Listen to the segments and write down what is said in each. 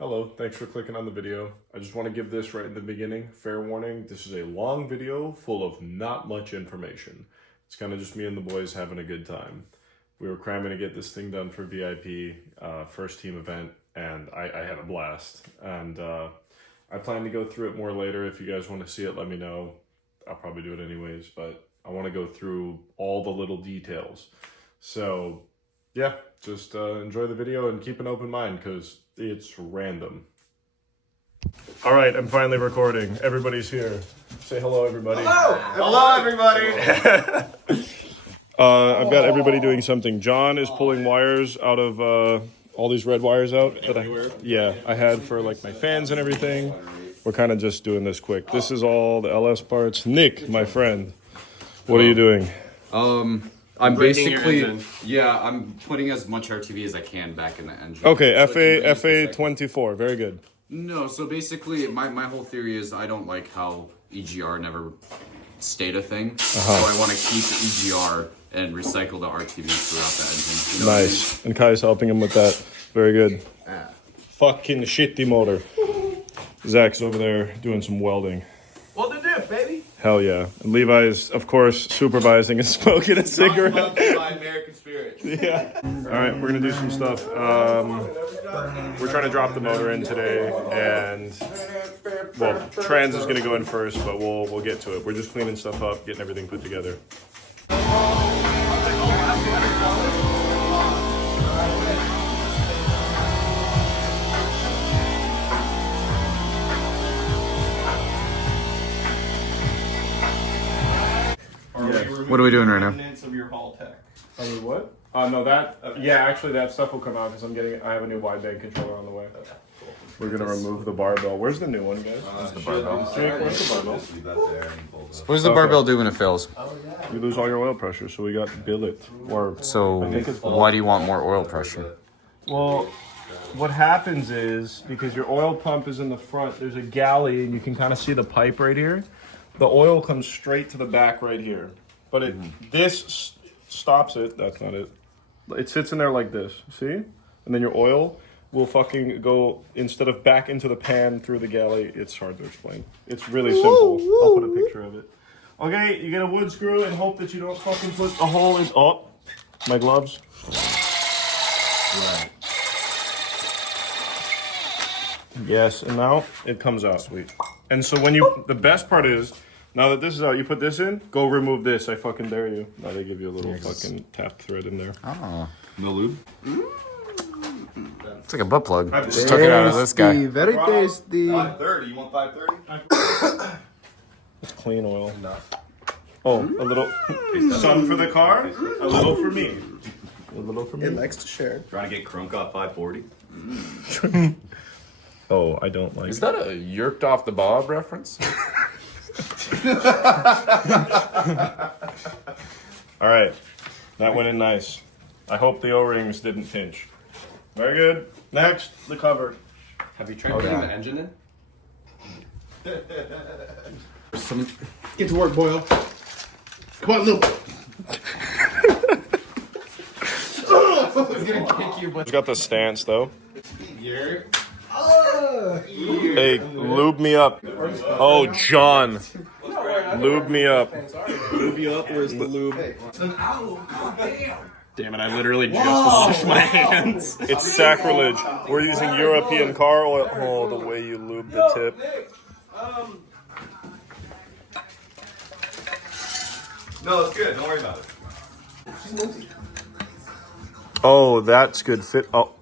Hello, thanks for clicking on the video. I just want to give this right in the beginning. Fair warning, this is a long video full of not much information. It's kind of just me and the boys having a good time. We were cramming to get this thing done for VIP, first team event, and I had a blast. And I plan to go through it more later. If you guys want to see it, let me know. I'll probably do it anyways, but I want to go through all the little details. So yeah, just enjoy the video and keep an open mind because it's random. All right, I'm finally recording. Everybody's here. Say hello, everybody. Hello! Hello, everybody! I've got everybody doing something. John is pulling wires out of all these red wires out that I had for like my fans and everything. We're kind of just doing this quick. This is all the LS parts. Nick, my friend, what are you doing? I'm basically, I'm putting as much RTV as I can back in the engine. Okay, FA 24, very good. No, so basically, my whole theory is I don't like how EGR never stayed a thing. So I want to keep the EGR and recycle the RTV throughout the engine. You know Nice. And Kai's helping him with that. Very good. Fucking shitty motor. Zach's over there doing some welding. Welding dip, baby. Hell yeah. And Levi's, of course, supervising and smoking a cigarette. My American spirit. Yeah. All right, we're going to do some stuff. We're trying to drop the motor in today, and, well, Trans is going to go in first, but we'll get to it. We're just cleaning stuff up, getting everything put together. What are we doing right now? Of your Hall Tech. I mean, what? No, that, yeah, actually that stuff will come out because I have a new wideband controller on the way. Okay, cool. We're going to remove the barbell. Where's the new one, guys? Where's the barbell? Jake, where's the barbell? What does the barbell do when it fails? You lose all your oil pressure, so we got billet. Or So why do you want more oil pressure? Well, what happens is, because your oil pump is in the front, there's a galley, and you can kind of see the pipe right here. The oil comes straight to the back right here. But this stops it. That's not it. It sits in there like this, see? And then your oil will fucking go, instead of back into the pan through the galley, it's hard to explain. It's really simple. I'll put a picture of it. Okay, you get a wood screw and hope that you don't fucking put a hole in, oh, my gloves. Right. Yes, and now it comes out. Sweet. And so when the best part is, now that this is out, you put this in, go remove this. I fucking dare you. Now they give you a little fucking tap thread in there. Oh. No lube? It's like a butt plug. Just took it out of this guy. Very tasty. 530. You want 530? It's clean oil. Oh, a little. Some for the car, a little for me. A little for me. It likes to share. Trying to get Crunk off 540? Oh, I don't like Is that a yerked off the Bob reference? All right, that went in nice. I hope the O-rings didn't pinch. Very good. Next, the cover. Have you tried putting the engine in? Get to work, Boyle. Come on, Lil. I was gonna kick you, but It's got the stance though. you're. Hey, lube me up. Oh, John. Lube me up. Lube you up. Where's the lube? Damn it, I literally just washed my hands. It's sacrilege. We're using European car oil. Oh, the way you lube the tip. No, it's good. Don't worry about it. Oh, that's good fit. Oh.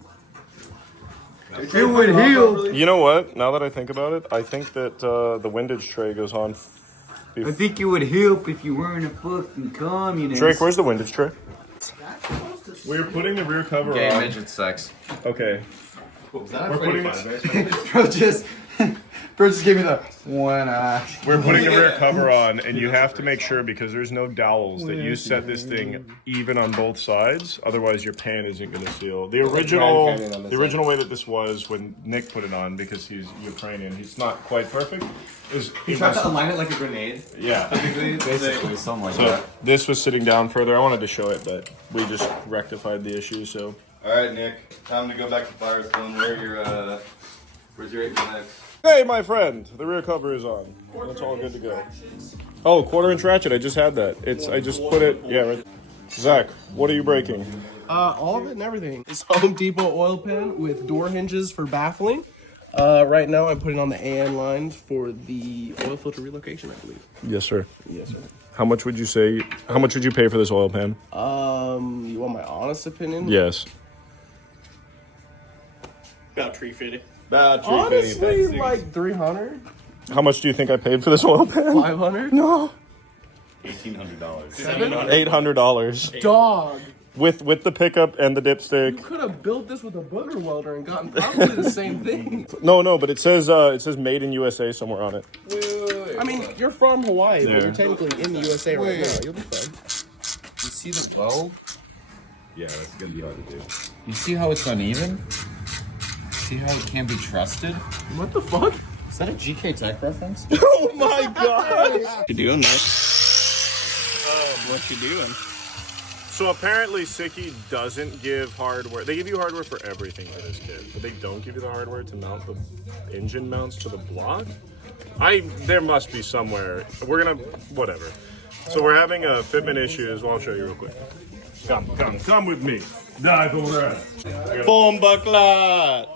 It would heal. You know what? Now that I think about it, I think that the windage tray goes on. I think it would help if you weren't a fucking communist. Drake, where's the windage tray? We're putting the rear cover Gay on. midget sex. Okay. Was that We're putting Bro just gave me the one eye. We're putting the rear cover on, and you have to make sure, because there's no dowels, that you set this thing even on both sides. Otherwise, your pan isn't going to seal. The original way that this was when Nick put it on, because he's Ukrainian, he's not quite perfect. You tried to align it like a grenade. Yeah. Basically, something like So that. this was sitting down further. I wanted to show it, but we just rectified the issue. So All right, Nick. Time to go back to Firestone. Wear your Hey, my friend, the rear cover is on. It's all good to go. Oh, quarter-inch ratchet. I just had that. I just put it. Yeah, right. Zach, what are you breaking? All of it and everything. It's Home Depot oil pan with door hinges for baffling. Right now I'm putting on the AN lines for the oil filter relocation, I believe. Yes, sir. Yes, sir. How much would you say? How much would you pay for this oil pan? You want my honest opinion? Yes. About $350. About Honestly, like 300, How much do you think I paid for this oil pan? 500. No. $1,800. $800 Dog. with the pickup and the You dipstick. could have built this with a booger welder and gotten probably the same thing. No, but it says made in USA somewhere on it. I mean, you're from Hawaii, but There. you're technically in the USA right now. You'll be fine. You see the bow? Yeah, that's gonna be hard to do. You see how it's uneven? See how it can't be trusted? What the fuck? Is that a GK Tech reference? Oh my god! What you doing, Nick? What you doing? So apparently Sikky doesn't give hardware. They give you hardware for everything for this kit, but they don't give you the hardware to mount the engine mounts to the block. There must be somewhere. We're gonna, whatever. So we're having a fitment issues. Well, I'll show you real quick. Come with me. Dive over there. Boom buckler.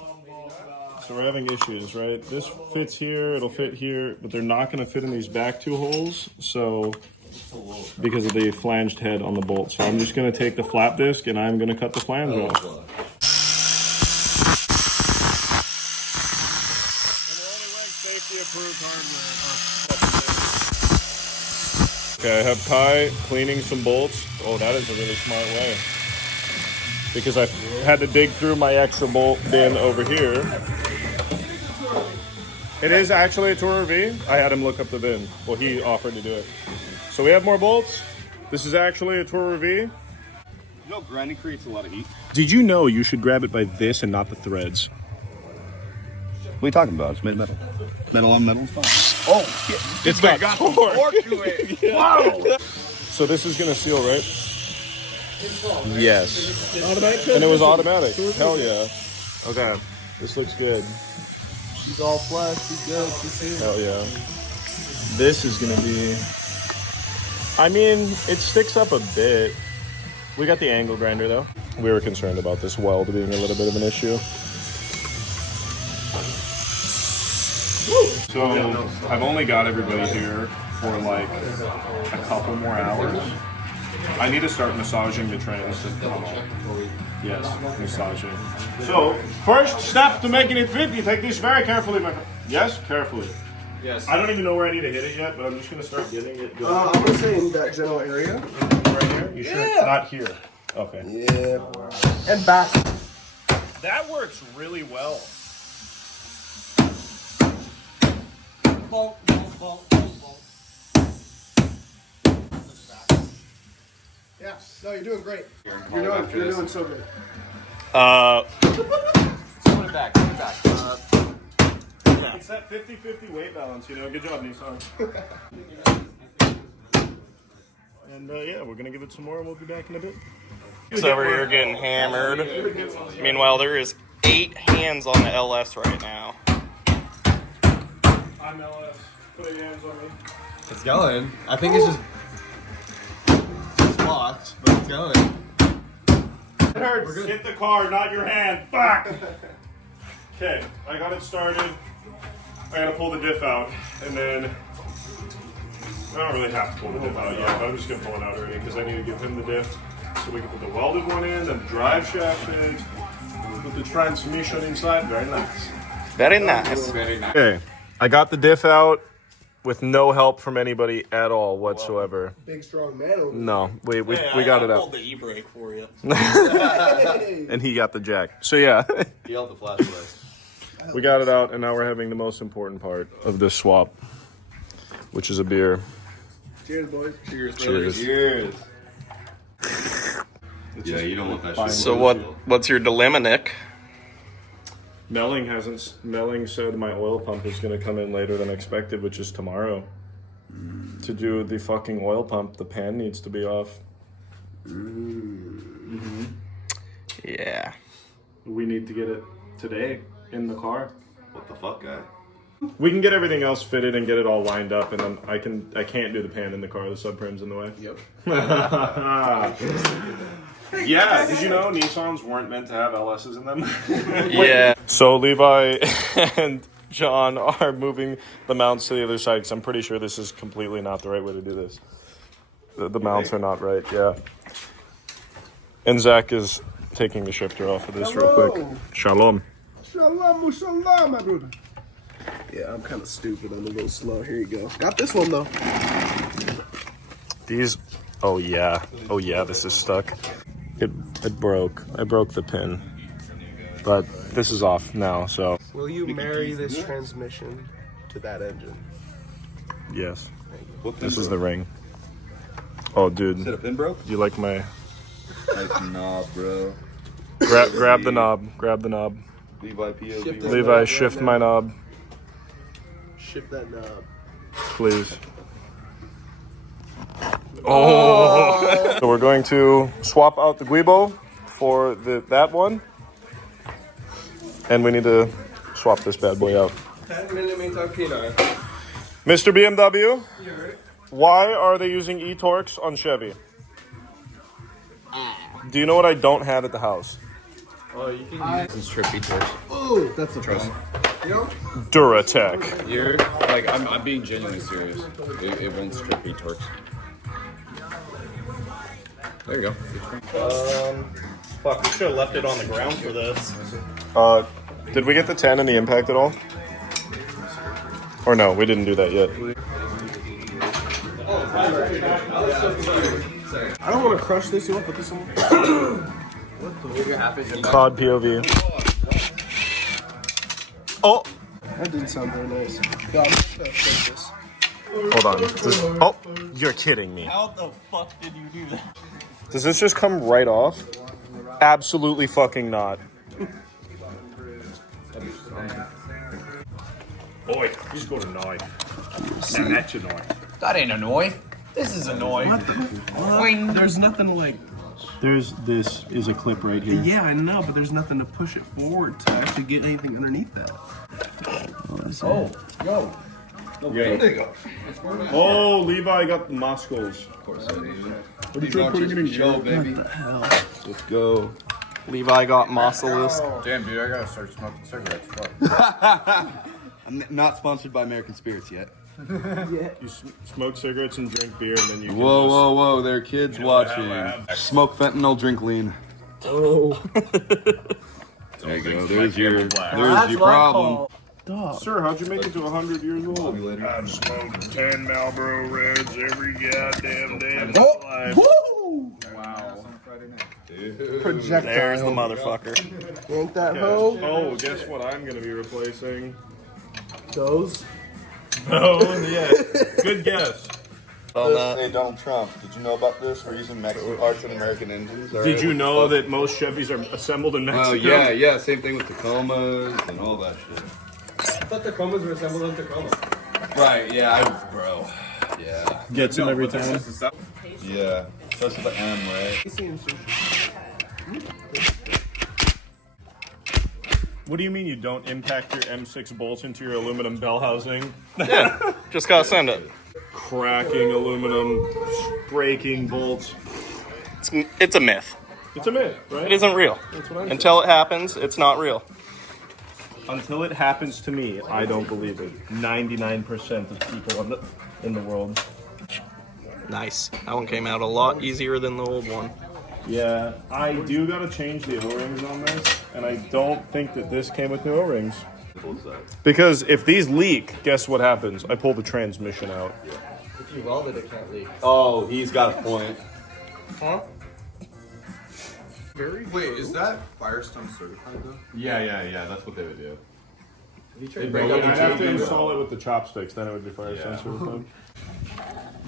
So we're having issues, right? This fits here, it'll fit here, but they're not gonna fit in these back two holes, so, because of the flanged head on the bolt. So I'm just gonna take the flap disc and I'm gonna cut the flange off. And we're only wearing safety approved hardware. Okay, I have Kai cleaning some bolts. Oh, that is a really smart way. Because I had to dig through my extra bolt bin over here. It is actually a Tourer V. I had him look up the bin. Well, he offered to do it. So we have more bolts. This is actually a Tourer V. You know, grinding creates a lot of heat. Did you know you should grab it by this and not the threads? What are you talking about? It's made metal. Metal on metal is fine. Oh shit! It's got torque. to it. Wow. So this is gonna seal, right? Yes. Automatic. And it was automatic. Hell yeah. Okay. This looks good. She's all flush. She's good. She's here. Hell yeah. This is gonna be. I mean, it sticks up a bit. We got the angle grinder though. We were concerned about this weld being a little bit of an issue. So I've only got everybody here for like a couple more hours. I need to start massaging the trains. Yes, massaging. So first step to making it fit, you take this very carefully, my friend. Yes, carefully. Yes. I don't even know where I need to hit it yet, but I'm just gonna start getting it good. I'm gonna say in that general area. Right here? You sure? Yeah. Not here. Okay. Yeah. And back. That works really well. Yeah. No, you're doing great. You're doing so good. Put it back. It's that 50-50 weight balance, you know. Good job, Nissan. And yeah, we're gonna give it some more and we'll be back in a bit. It's over here getting hammered. Meanwhile, there is 8 hands on the LS right now. I'm LS. Put your hands on me. It's going. I think it's just locked, but it's going. It hurts. Hit the car, not your hand. Fuck! Okay, I got it started. I gotta pull the diff out, and then I don't really have to pull the diff out yet, but I'm just gonna pull it out already because I need to give him the diff so we can put the welded one in, then the drive shaft in, put the transmission inside. Very nice. Very nice. Okay, I got the diff out with no help from anybody at all whatsoever. Big strong man over No, we got it out. the e-brake for you. And he got the jack. So yeah, You held the flashlight. we got it out, and now we're having the most important part of this swap, which is a beer. Cheers, boys. Cheers. Cheers. Yeah, you don't want that shit. So what's your dilemma, Nick? Melling said my oil pump is going to come in later than expected, which is tomorrow. To do the fucking oil pump, the pan needs to be off. Yeah. We need to get it today in the car. What the fuck, guy? We can get everything else fitted and get it all lined up, and then I can't do the pan in the car. The subprim's in the way. Yep. Yeah, did you know Nissans weren't meant to have LSs in them? Yeah. So Levi and John are moving the mounts to the other side because I'm pretty sure this is completely not the right way to do this. The mounts are not right, yeah. And Zach is taking the shifter off of this real quick. Shalom. Shalom, shalom, my brother. Yeah, I'm kind of stupid. I'm a little slow. Here you go. Got this one though. These, oh yeah, this is stuck. It broke. I broke the pin, but this is off now. So Will you marry this transmission to that engine? yes, What pin this is broke? the ring. Oh, dude, Is it a pin broke? do you like my? Nice knob, bro. Grab the knob. Grab the knob. Levi POV. Shift right Levi, there. shift my knob, Shift that knob. please. Oh! So we're going to swap out the Guibo for that one. And we need to swap this bad boy out. 10mm P9. Mr. BMW, why are they using e-Torx on Chevy? Do you know what I don't have at the house? Oh, you can This is trippy torques. Oh, that's the problem. You know? Duratec. You're like, I'm being genuinely serious. It won't strip torques. There you go. Fuck, we should have left it on the ground for this. Did we get the 10 and the impact at all? Or no, we didn't do that yet. I don't want to crush this. You want to put this on? COD POV. Oh! That didn't sound very nice. God, this. Hold on. Oh, you're kidding me. How the fuck did you do that? Does this just come right off? Absolutely fucking not. Boy, he's going to knife. Now that's a knife. That ain't a noise. This is a noise. There's nothing like. This is a clip right here. Yeah, I know, but there's nothing to push it forward to actually get anything underneath that. Oh, Levi got the Moscows. What are you putting it in show, baby? Let's go. Levi got Mossalus. Damn, dude, I gotta start smoking cigarettes. Fuck. I'm not sponsored by American Spirits yet. You smoke cigarettes and drink beer, and then you. Whoa, whoa, whoa! There are kids watching. Smoke fentanyl, drink lean. Oh. There you go. There's your problem. Sir, how'd you make it to 100 years old? I've smoked 10 Marlboro Reds every goddamn day of my life. Woo! Wow. Projectile. There's the motherfucker. Ain't that hoe? Oh, guess what I'm gonna be replacing? Those. Oh, yeah. Good guess. Hey, Donald Trump, did you know about this? We're using Mexican parts in American engines. Did you know that most Chevys are assembled in Mexico? Oh, yeah. Same thing with Tacomas and all that shit. I thought Tacomas were assembled in Tacoma. Right, yeah, bro. Yeah. Gets him every time. Yeah. Starts with the M, right? What do you mean you don't impact your M6 bolts into your aluminum bell housing? Yeah, just gotta send it. Cracking aluminum, breaking bolts. It's a myth. It's a myth, right? It isn't real. That's what I'm Until it happens, it's not real. Until it happens to me, I don't believe it. 99% of people in the world. Nice. That one came out a lot easier than the old one. Yeah, I do gotta change the O-rings on this, and I don't think that this came with new O-rings. Because if these leak, guess what happens? I pull the transmission out. If you weld it, it can't leak. Oh, he's got a point. Huh? Wait, is that Firestone certified though? Yeah. That's what they would do. I'd have to install it with the chopsticks, then it would be Firestone certified.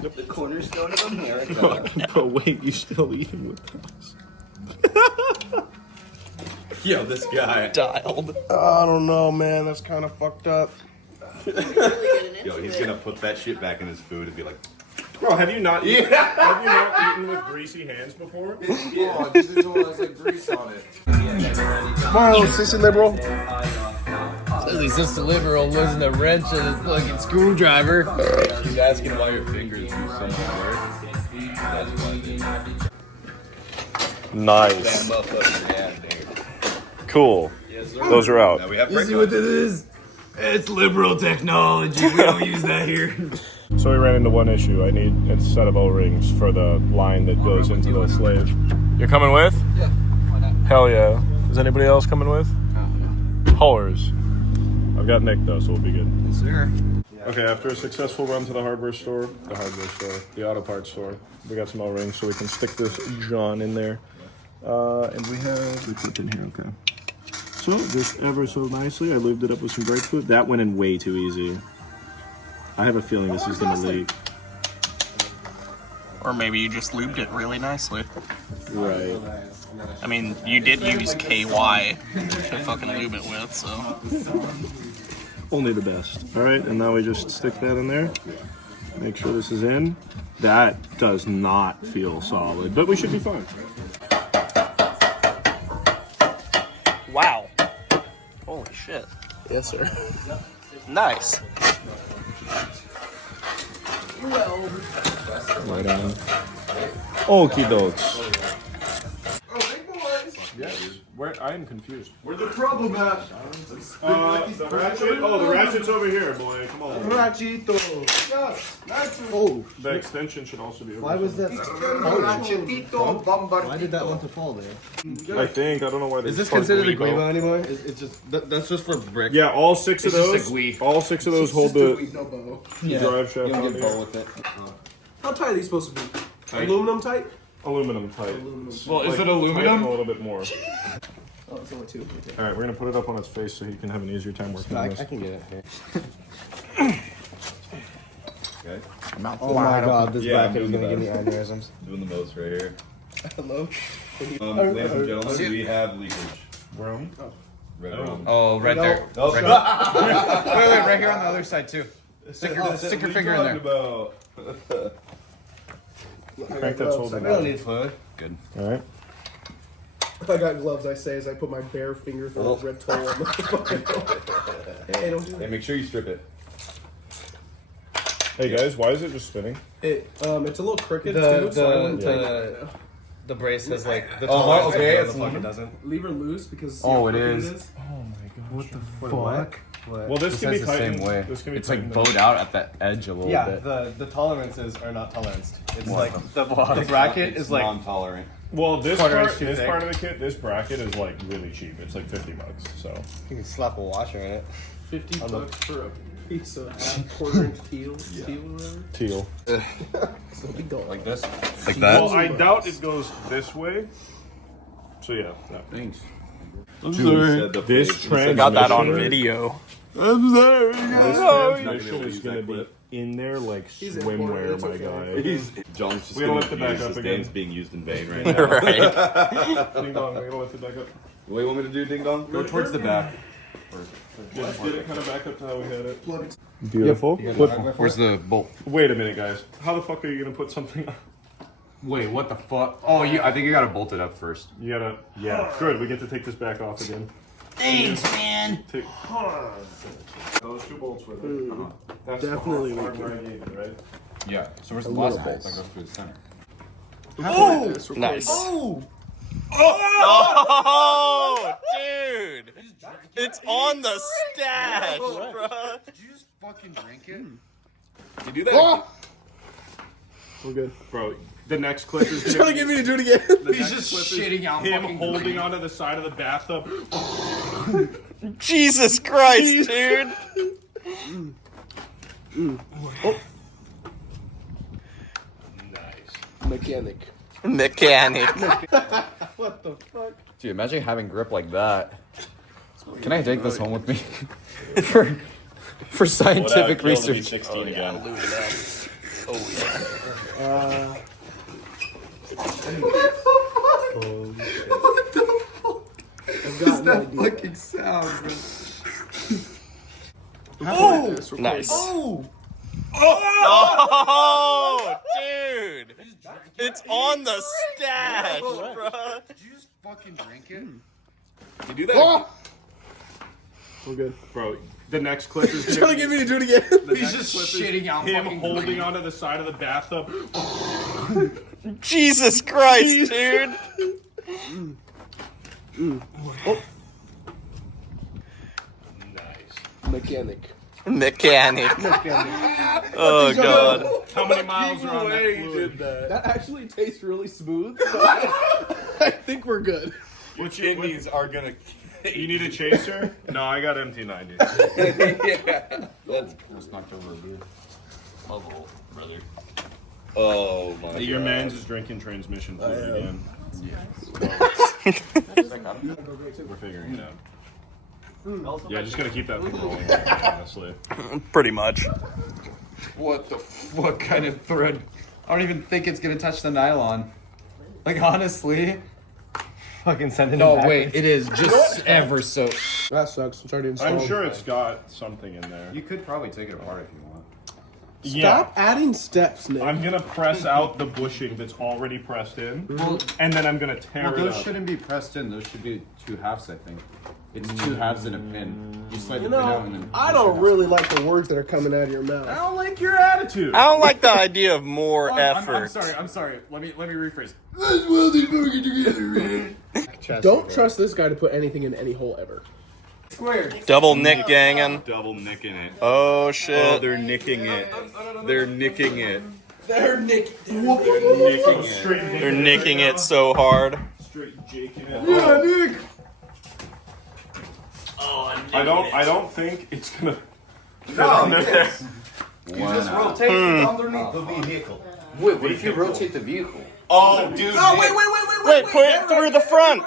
The cornerstone of America. But wait, you still eating with those? Yo, this guy. Dialed. I don't know, man. That's kind of fucked up. Yo, he's gonna put that shit back in his food and be like, Bro, have you not eaten, have you not eaten with greasy hands before? Oh, this is all has like grease on it. Come on, sissy liberal. At least this liberal wasn't a wrench and a fucking screwdriver. He's asking why your fingers do so much work. That's why they Nice. motherfucker, yeah, dude. Cool. Those are out. Now we have You see what this is? It's liberal technology. We don't use that here. So we ran into one issue. I need a set of O-rings for the line that goes into the slave. You're coming with? Yeah, why not? Hell yeah. Is anybody else coming with? Haulers. I've got Nick though, so we'll be good. Yes, sir. Okay, after a successful run to the auto parts store, we got some O-rings so we can stick this John in there. And we put it in here, okay. So, just ever so nicely, I lubed it up with some grapefruit. That went in way too easy. I have a feeling this is gonna leak. Or maybe you just lubed it really nicely. Right. I mean, you did use KY to fucking lube it with, so. Only the best. All right, and now we just stick that in there. Make sure this is in. That does not feel solid, but we should be fine. Wow. Holy shit. Yes, sir. Nice. Right on. Okie dokes. Where I am confused. Where's the problem at? The ratchet. Oh, the ratchet's over here, boy. Come on. Ratchito. Oh, The extension should also be over. Why was that? Why Why did that want to fall there? I think I don't know why. Is this considered a Guibo anymore? It's just that's just for brick. Yeah, all six of just a those. Gui. All six of those hold the no bow. drive shaft You on don't get bow here. with it. How tight are these supposed to be? Aluminum tight? Aluminum type. Well, is it Tighten aluminum? a little bit more. Oh, it's only two. All right, we're gonna put it up on his face so he can have an easier time working on this. I can get it here. Okay. Oh my god, this Yeah, I'm bracket is doing gonna the give me aneurysms. Doing the most right here. Hello? Ladies and gentlemen, we have leakage. Rum? Red rum. Oh, right there. Oh, Wait, right here on the other side too. Stick your finger in there. About. Crank that's holding. We don't need fluid. Good. All right. I got gloves, I say, as I put my bare finger through his red toe on the fucking. Hey, don't do Hey, that. make sure you strip it. Hey guys, why is it just spinning? It's a little crooked, The- too, so I wouldn't the- The brace has like the Oh, tolerance, okay, the it's fuck aluminum. it doesn't. leave her loose because. Oh, see how it crooked is. What the fuck? What? Well, this This can be has the tightened. same way. This can be It's like tightened. bowed out at the edge a little Yeah, bit. the tolerances are not toleranced. It's What like the fuck? the bracket is like non-tolerant. Well, this quarter part, inch too this thick. part of the kit, this bracket is like really cheap. It's like $50. So you can slap a washer in it. $50 for a piece of quarter-inch teal, teal or whatever. teal. So we go Like this? Like Well, I doubt it goes this way. So yeah. No. Thanks. This transmission. Got that on video. This transmission is gonna be in there like swimwear, important, my it's guy. John's just We gotta gonna lift it back use up his again. name's being used in vain right now. Right. Ding dong, we gotta lift it back up. What do you want me to do, Ding Dong? Go towards the back. Just get it kind of back up to how we had it. Beautiful. Where's the bolt? Wait a minute, guys. How the fuck are you gonna put something on? Wait, what the fuck? Oh, I think you gotta bolt it up first. You gotta. Yeah. Good. We get to take this back off again. Thanks, man. Take. Those two bolts were there. That's Definitely the leaking. hardware I needed, right? Yeah. So where's the last bolt that goes through the center? Nice. Oh! Oh, dude. It's on the stash, bro. Did you just fucking drink it? You do that? We're good. Bro, the next clip is Trying to get me to do it again. He's just shitting out him fucking holding green. onto the side of the bathtub. Jesus Christ, dude. Mechanic. Mechanic. What the fuck? Dude, imagine having grip like that. Can I take this home with me? for scientific research. 16 again. Fucking sound, bro. Nice. Oh, dude. It's on the stash, bro. Did you just fucking drink it? You do that? We're good. Bro, the next clip is He's trying to get me to do it again. He's just shitting out him fucking holding green. onto the side of the bathtub. Jesus Christ, dude. Mechanic. Mechanic. Oh god. How many miles are on that fluid? That actually tastes really smooth. So I think we're good. Your kidneys are gonna. You need a chaser? No, I got MT90. Just knocked over a beer. Bubble, brother. Oh my Your man's is drinking transmission fluid again. We're figuring it out. Yeah, just gotta keep that thing rolling, honestly. Pretty much. What kind of thread? I don't even think it's gonna touch the nylon. Like honestly. Fucking send it No, back. wait, it is just ever so. That sucks. It's already installed. I'm sure it's got something in there. You could probably take it apart if you want. Stop adding steps, Nick. I'm gonna press out the bushing that's already pressed in, and then I'm gonna tear Well, it those up. shouldn't be pressed in. Those should be 2 halves, I think. It's 2 halves in a pin. You slide the pin out and then. I don't really like the words that are coming out of your I mouth. don't like your attitude. I don't like the idea of more effort. I'm sorry. Let me rephrase. Don't trust this guy to put anything in any hole ever. Double nick ganging. Double nicking it. Oh shit. They're nicking it. They're nicking it. They're nicking it so hard. Straight jaking it. Yeah, Nick. I don't think it's gonna. You just rotate it underneath the vehicle. Wait, what if you rotate the vehicle? Oh, dude. Oh, wait. Wait, put it through the front.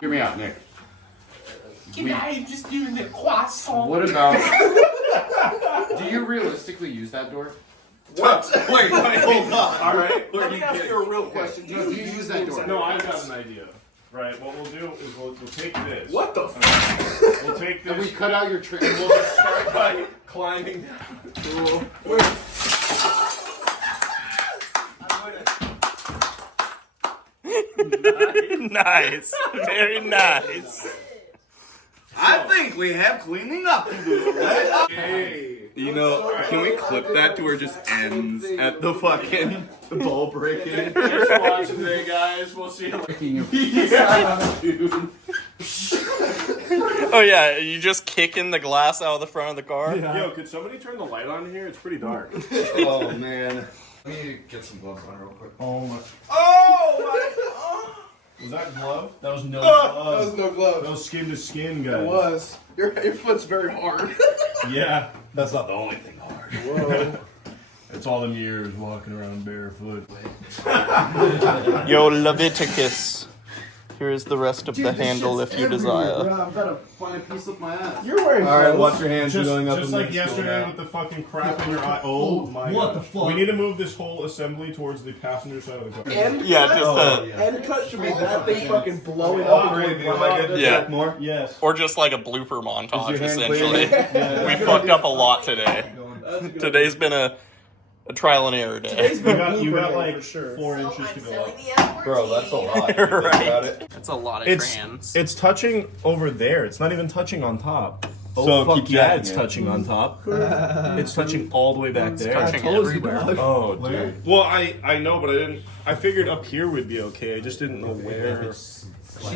Hear me out, Nick. Just doing the croissant. What about? Do you realistically use that door? What? Wait, hold on. All right. Let me ask you a real question. Do you use that door? No, I've got an idea. Right, what we'll do is we'll take this. What the fuck? We'll take And we this. cut out your trim. We'll just start by climbing down. Nice. Very nice. I think we have cleaning up to do, right? You know, can we clip that to where it just ends at the fucking ball breaking? Thanks for watching today, guys. We'll see you later. Oh yeah, you just kicking the glass out of the front of the car? Yo, could somebody turn the light on here? It's pretty dark. Oh, man. Let me get some gloves on real quick. Oh my. Was that glove? That was no That glove. was no glove. That was skin to skin, guys. It was. Your foot's very hard. Yeah. That's not the only thing hard. Whoa. It's all them years walking around barefoot. Yo, Leviticus. Here is the rest of the handle if you desire. I've got to find a piece of my ass. You're wearing All right, clothes. watch your hands. You're Just, going up just in like the yesterday with the fucking crap in your eye. Oh my what god. the fuck? We need to move this whole assembly towards the passenger side of the car. End Yeah, cut? just End cut should be that thing fucking blowing up. Am I good to Yeah. check more? Yes. or just like a blooper montage, your hand essentially. clean? We fucked up a lot today. Today's been a trial and error day. You got like for sure. 4 inches to go up. Bro, that's a lot. If you think Right. about it. That's a lot of It's touching over there. It's not even touching on top. Oh So fuck keep yeah, jacking it's it. touching on top. It's touching all the way back there. touching everywhere. Oh, dude. Well, I know, but I didn't. I figured up here would be okay. I just didn't know where.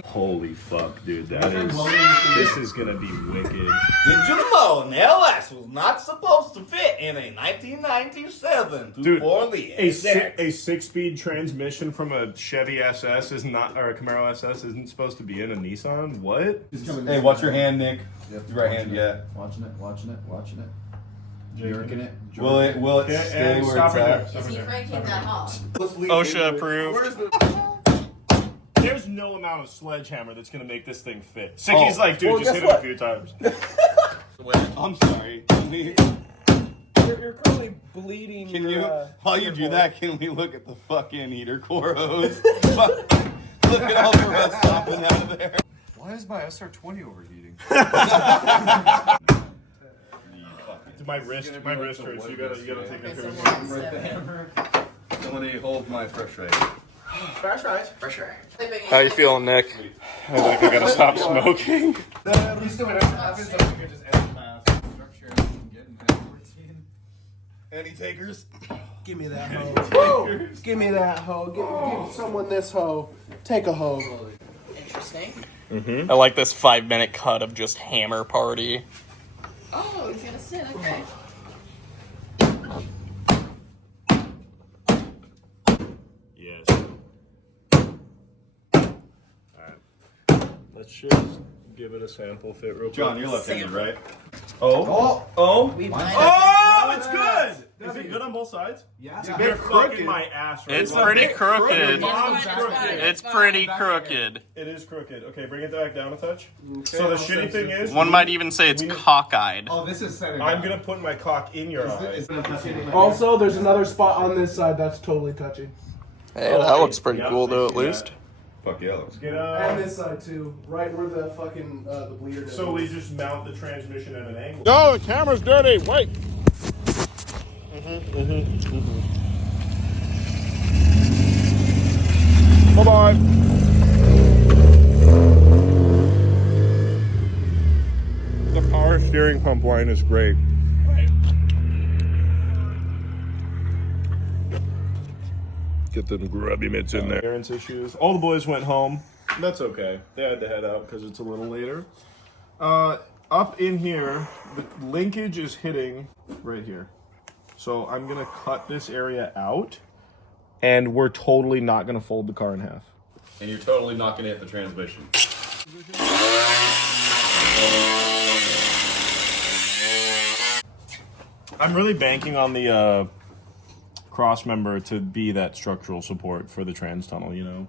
Holy fuck, dude! This is gonna be wicked. Did you know an LS was not supposed to fit in a 1997 Dude, 240 a SX? 6-speed transmission from a Chevy SS is not, or a Camaro SS isn't supposed to be in a Nissan. What? Hey, watch your hand, Nick. Your right hand, yeah. Watching it. Jerking it. Will it Yeah, stay and where stop it's right at? there. Stop Is right he there. cranking that hot? OSHA approved. There's no amount of sledgehammer that's gonna make this thing fit. Sicky's like, dude, well, just guess hit it a what? few times. I'm sorry. You're currently bleeding. Can your, you, while you your do hole. that, can we look at the fucking heater core hose? Look at all the rust popping out of there. Why is my SR20 overheating? My wrist hurts. You gotta take care of it. Somebody hold my fresh rate. Fresh rice. How you feeling, Nick? I feel like I gotta stop smoking. At least when it happens, I think it just ends fast. Any takers? Give me that hoe. Give me that hoe. Give someone this hoe. Take a hoe. Interesting. I like this 5-minute cut of just hammer party. Oh, he's gonna sit. Okay. Yes. Alright. Let's just give it a sample fit real quick. John, you're left-handed, right? Oh, it's good! Is it good on both sides? Yes. They're fucking my ass right It's now. pretty crooked. It's fine. It's pretty crooked. It is crooked. Okay, bring it back down a touch. So the shitty thing is... One might even say it's cockeyed. Oh, this is setting. I'm gonna put my cock in your eye. Also, there's another spot on this side that's totally touching. Hey, that looks pretty cool though, at least. Fuck yeah, looks Get And this side too, right where the fucking the bleeder. So we just mount the transmission at an angle. No, the camera's dirty. Wait. Bye-bye. The power steering pump line is great. Get them grubby mitts in there. Parents' issues. All the boys went home. That's okay. They had to head out because it's a little later. Up in here, the linkage is hitting right here. So I'm gonna cut this area out, and we're totally not gonna fold the car in half. And you're totally not gonna hit the transmission. I'm really banking on the cross member to be that structural support for the trans tunnel, you know?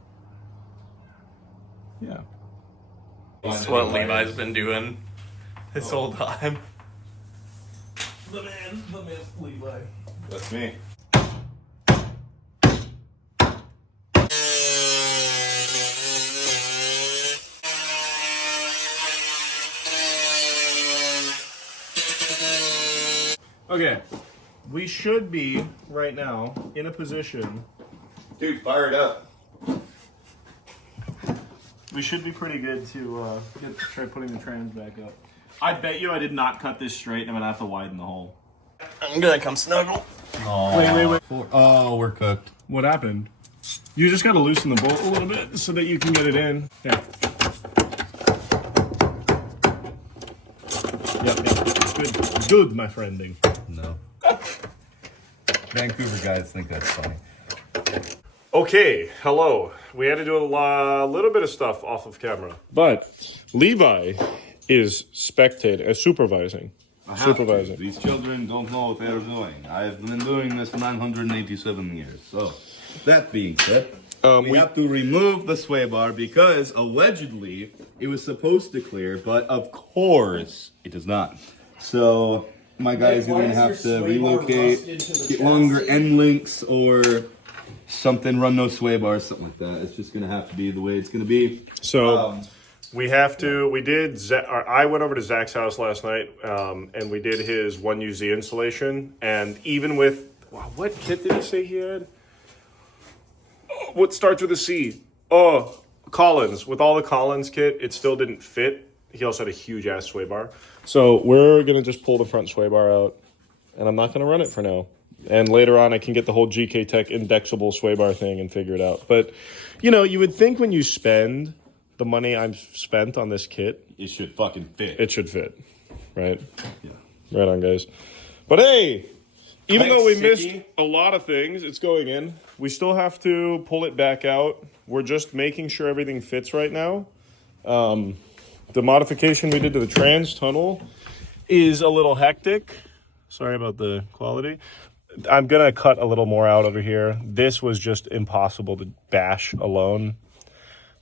Yeah. That's what Levi's been doing this whole time. The man, Levi. That's me. Okay, we should be right now in a position. Dude, fire it up. We should be pretty good to try putting the trans back up. I bet you I did not cut this straight, and I'm gonna have to widen the hole. I'm gonna come snuggle. Wait. Oh, we're cooked. What happened? You just gotta loosen the bolt a little bit so that you can get it in. Yeah. Yep. Good, my friending. No. Vancouver guys think that's funny. Okay, hello. We had to do a little bit of stuff off of camera, but Levi is supervising. Supervising. These children don't know what they're doing. I've been doing this for 987 years. So, that being said, we have to remove the sway bar because allegedly it was supposed to clear, but of course it does not. So, my guys are going to have to relocate, get longer end links or something, run no sway bars, something like that. It's just going to have to be the way it's going to be. So I went over to Zach's house last night and we did his 1UZ installation. And even with, what kit did he say he had? What starts with a C? Oh, Collins. With all the Collins kit, it still didn't fit. He also had a huge ass sway bar. So we're going to just pull the front sway bar out and I'm not going to run it for now. And later on, I can get the whole GK Tech indexable sway bar thing and figure it out. But, you know, you would think when you spend the money I've spent on this kit, It should fucking fit. it should fit, right? Yeah. Right on, guys. But hey, even though we Thanks, missed Sikky. a lot of things, it's going in. We still have to pull it back out. We're just making sure everything fits right now. The modification we did to the trans tunnel is a little hectic. Sorry about the quality. I'm going to cut a little more out over here. This was just impossible to bash alone.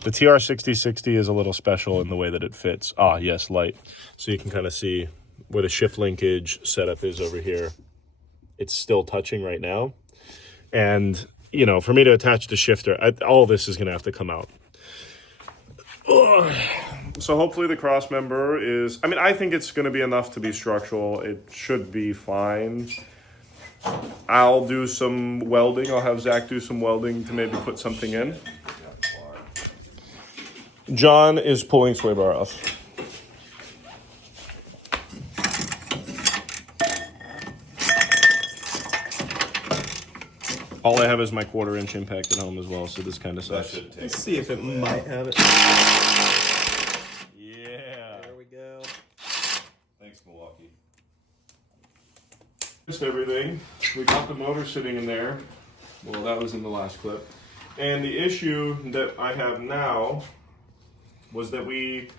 The TR6060 is a little special in the way that it fits. Ah, yes, light. So you can kind of see where the shift linkage setup is over here. It's still touching right now. And, you know, for me to attach the shifter, all this is going to have to come out. Ugh. So hopefully the cross member is, I think it's going to be enough to be structural. It should be fine. I'll do some welding. I'll have Zach do some welding to maybe put something in. John is pulling sway bar off. All I have is my 1/4-inch impact at home as well, so this kind of sucks. Let's see if it might have it. Yeah. There we go. Thanks, Milwaukee. Just everything. We got the motor sitting in there. Well, that was in the last clip. And the issue that I have now was that we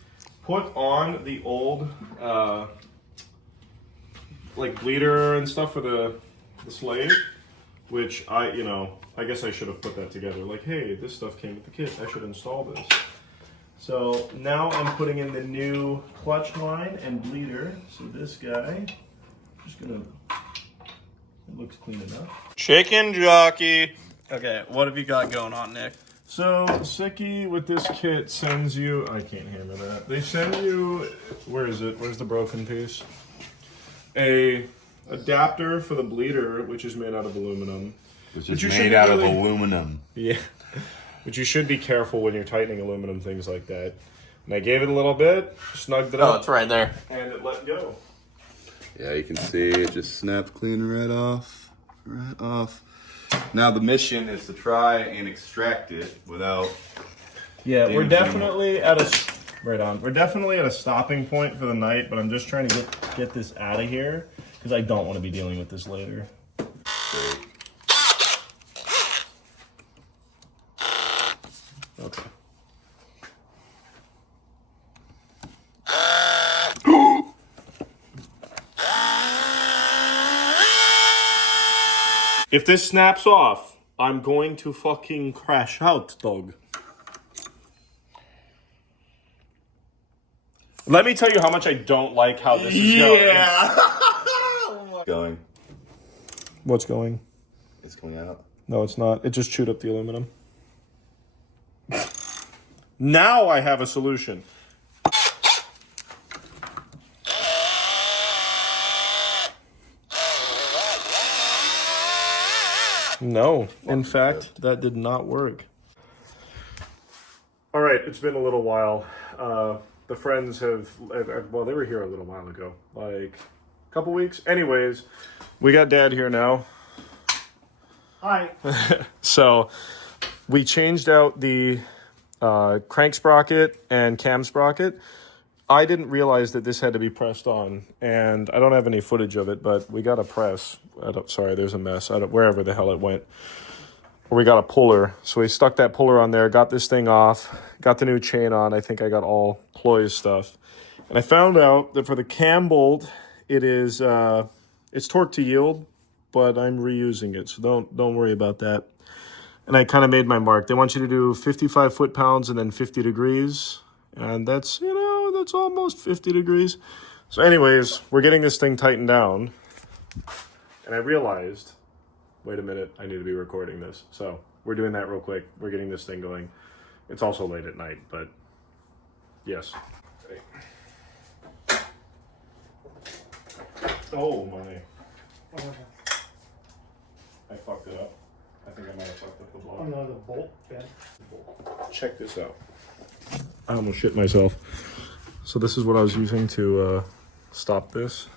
put on the old like bleeder and stuff for the slave, which I guess I should have put that together. Like, hey, this stuff came with the kit. I should install this. So now I'm putting in the new clutch line and bleeder. So this guy, just gonna, it looks clean enough. Chicken jockey. Okay, what have you got going on, Nick? So Sikky with this kit sends you, I can't hammer that. They send you, where is it? Where's the broken piece? A adapter for the bleeder, which is made out of aluminum. Which But is you should made be out of really- aluminum. Yeah. But you should be careful when you're tightening aluminum things like that. And I gave it a little bit, snugged it Oh, up, it's right there. and it let go. Yeah, you can see it just snapped clean right off. Right off. Now the mission is to try and extract it without... Yeah, we're Damn. definitely at a right on. We're definitely at a stopping point for the night, but I'm just trying to get this out of here because I don't want to be dealing with this later. Okay. If this snaps off, I'm going to fucking crash out, dog. Let me tell you how much I don't like how this is going. Going. What's going? It's coming out. No, it's not. It just chewed up the aluminum. Now I have a solution. No, in fact, that did not work. All right, it's been a little while. The friends have, well, they were here a little while ago, like a couple weeks. Anyways, we got Dad here now. Hi. So we changed out the crank sprocket and cam sprocket. I didn't realize that this had to be pressed on, and I don't have any footage of it, but we got a press. Sorry, there's a mess. Wherever the hell it went. Or we got a puller. So we stuck that puller on there, got this thing off, got the new chain on. I think I got all Ploy's stuff. And I found out that for the cam bolt, it is it's torque to yield, but I'm reusing it, so don't worry about that. And I kind of made my mark. They want you to do 55 foot-pounds and then 50 degrees. And that's, that's almost 50 degrees. So anyways, we're getting this thing tightened down. And I realized, wait a minute, I need to be recording this. So we're doing that real quick. We're getting this thing going. It's also late at night, but yes. Oh my. I fucked it up. I think I might have fucked up the block. Another bolt, Ben. Check this out. I almost shit myself. So this is what I was using to stop this.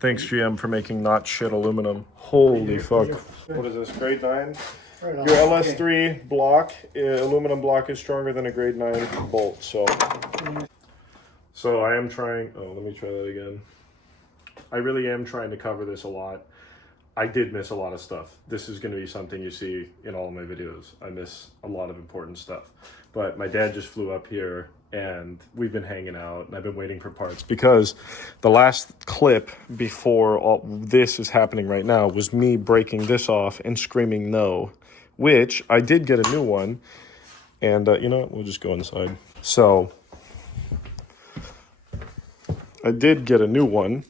Thanks, GM, for making not shit aluminum. Holy fuck. What is this, grade 9? Right on. Your LS3 block, aluminum block is stronger than a grade 9 bolt, so I am trying, let me try that again. I really am trying to cover this a lot. I did miss a lot of stuff. This is going to be something you see in all of my videos. I miss a lot of important stuff. But my dad just flew up here and we've been hanging out and I've been waiting for parts because the last clip before all this is happening right now was me breaking this off and screaming no, which I did get a new one. And you know what? We'll just go inside. So I did get a new one.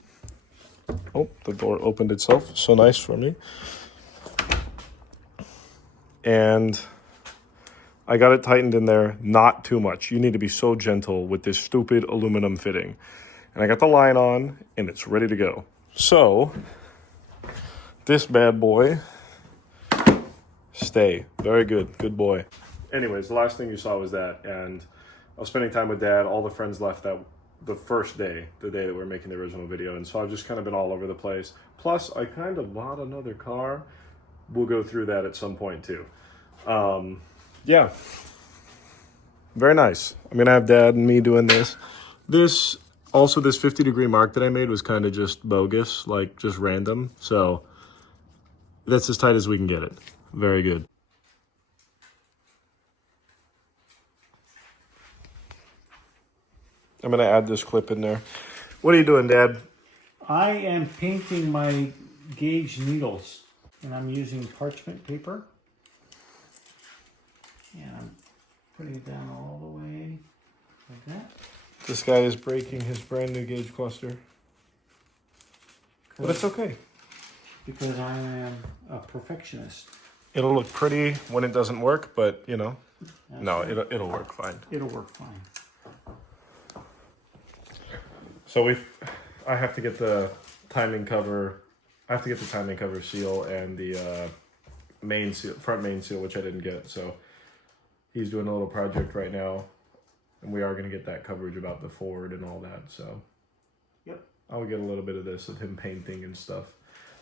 Oh, the door opened itself. So nice for me. And I got it tightened in there, not too much. You need to be so gentle with this stupid aluminum fitting. And I got the line on, and it's ready to go. So, this bad boy stay. Very good. Good boy. Anyways, the last thing you saw was that, and I was spending time with Dad. All the friends left that the first day, the day that we were making the original video, and so I've just kind of been all over the place. Plus, I kind of bought another car. We'll go through that at some point too. Yeah. Very nice. I'm gonna have Dad and me doing this. This 50-degree mark that I made was kind of just bogus, like just random. So that's as tight as we can get it. Very good. I'm gonna add this clip in there. What are you doing, Dad? I am painting my gauge needles, and I'm using parchment paper. And I'm putting it down all the way like that. This guy is breaking his brand new gauge cluster. But it's okay. Because I am a perfectionist. It'll look pretty when it doesn't work, but you know, no, it'll work fine. It'll work fine. So I have to get the timing cover. I have to get the timing cover seal and the main seal, front main seal, which I didn't get. So he's doing a little project right now, and we are going to get that coverage about the Ford and all that. So yep, I'll get a little bit of this of him painting and stuff,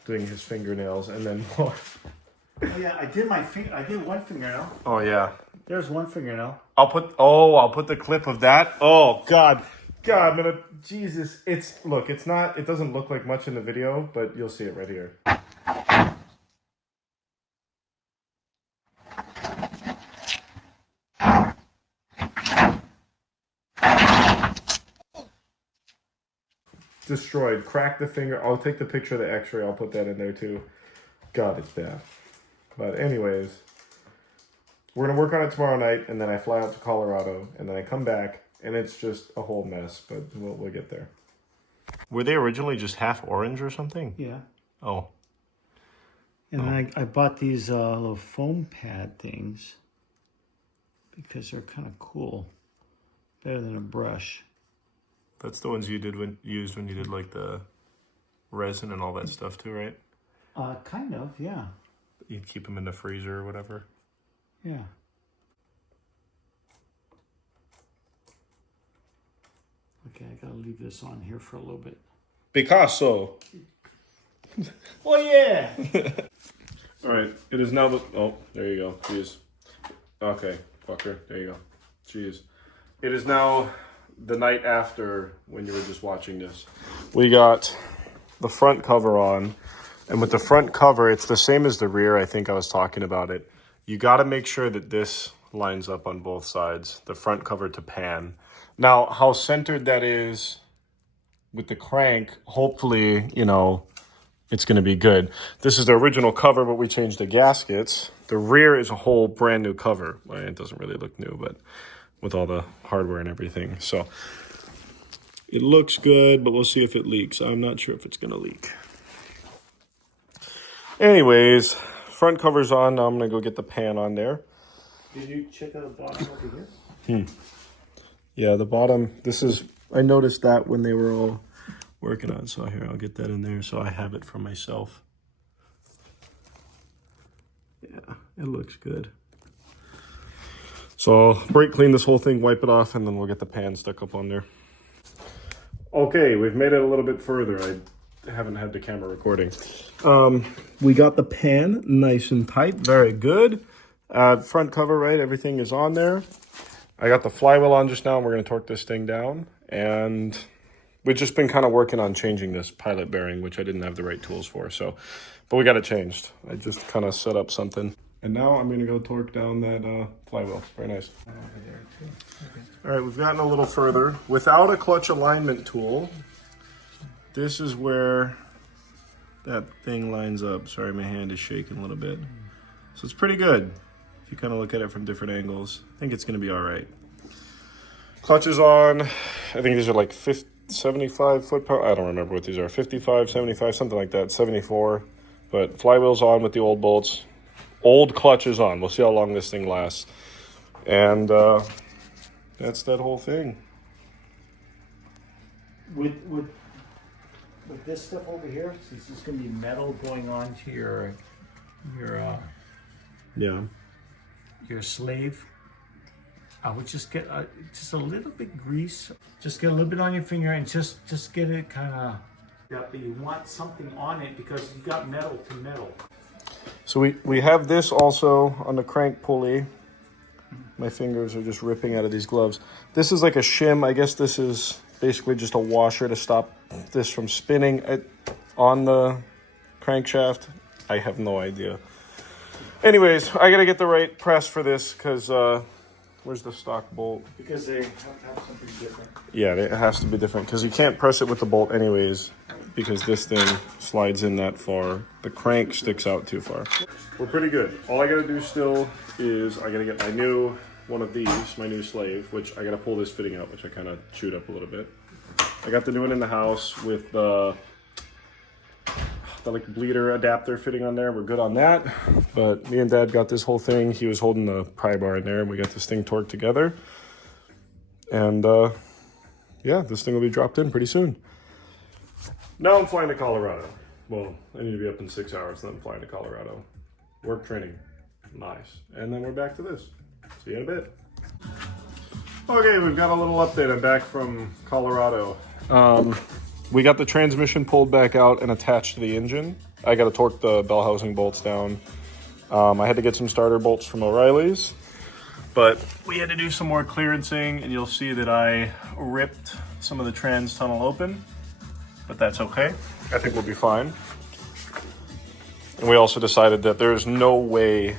doing his fingernails, and then more. Oh yeah, I did one fingernail. Oh yeah. There's one fingernail. I'll put the clip of that. Oh God, Jesus. It doesn't look like much in the video, but you'll see it right here. Destroyed, cracked the finger. I'll take the picture of the x-ray. I'll put that in there too. God, it's bad. But anyways, we're going to work on it tomorrow night, and then I fly out to Colorado, and then I come back, and it's just a whole mess, but we'll get there. Were they originally just half orange or something? Yeah. Oh. And then I bought these little foam pad things because they're kind of cool. Better than a brush. That's the ones you used when you did like the resin and all that stuff too, right? Kind of, yeah. You'd keep them in the freezer or whatever. Yeah. Okay, I gotta leave this on here for a little bit. Picasso. Oh yeah. All right, it is now the. Oh, there you go. Jeez. Okay, fucker. There you go. Jeez. It is now the night after when you were just watching this. We got the front cover on, and with the front cover, it's the same as the rear. I think I was talking about it. You got to make sure that this lines up on both sides, the front cover to pan. Now, how centered that is with the crank, hopefully, you know, it's going to be good. This is the original cover, but we changed the gaskets. The rear is a whole brand new cover. Well, it doesn't really look new, but with all the hardware and everything. So it looks good, but we'll see if it leaks. I'm not sure if it's going to leak. Anyways, front cover's on. Now I'm going to go get the pan on there. Did you check out the bottom over here? Yeah, the bottom, I noticed that when they were all working on. So here, I'll get that in there so I have it for myself. Yeah, it looks good. So I'll brake clean this whole thing, wipe it off, and then we'll get the pan stuck up on there. Okay, we've made it a little bit further. I haven't had the camera recording. We got the pan nice and tight, very good. Front cover, right, everything is on there. I got the flywheel on just now, and we're going to torque this thing down. And we've just been kind of working on changing this pilot bearing, which I didn't have the right tools for. But we got it changed. I just kind of set up something. And now I'm going to go torque down that flywheel. Very nice. All right, we've gotten a little further. Without a clutch alignment tool, this is where that thing lines up. Sorry, my hand is shaking a little bit. So it's pretty good. If you kind of look at it from different angles, I think it's going to be all right. Clutch is on. I think these are like 75 foot-power. I don't remember what these are. 55, 75, something like that. 74. But flywheel's on with the old bolts. Old clutch is on. We'll see how long this thing lasts. And that's that whole thing. With with this stuff over here, since there's going to be metal going on to your slave, I would just get just a little bit grease. Just get a little bit on your finger and just get it kind of. But you want something on it because you got metal to metal. So we have this also on the crank pulley. My fingers are just ripping out of these gloves. This is like a shim. I guess this is basically just a washer to stop this from spinning on the crankshaft. I have no idea. Anyways, I gotta get the right press for this because where's the stock bolt? Because they have to have something different. Yeah, it has to be different because you can't press it with the bolt anyways because this thing slides in that far. The crank sticks out too far. We're pretty good. All I gotta do still is I gotta get my new one of these, my new slave, which I gotta pull this fitting out, which I kind of chewed up a little bit. I got the new one in the house with the like bleeder adapter fitting on there. We're good on that. But me and Dad got this whole thing. He was holding the pry bar in there and we got this thing torqued together. And yeah, this thing will be dropped in pretty soon. Now I'm flying to Colorado. Well, I need to be up in 6 hours, then I'm flying to Colorado. Work training. Nice. And then we're back to this. See you in a bit. Okay, we've got a little update. I'm back from Colorado. We got the transmission pulled back out and attached to the engine. I got to torque the bell housing bolts down. I had to get some starter bolts from O'Reilly's, but we had to do some more clearancing, and you'll see that I ripped some of the trans tunnel open, but that's okay. I think we'll be fine. And we also decided that there's no way,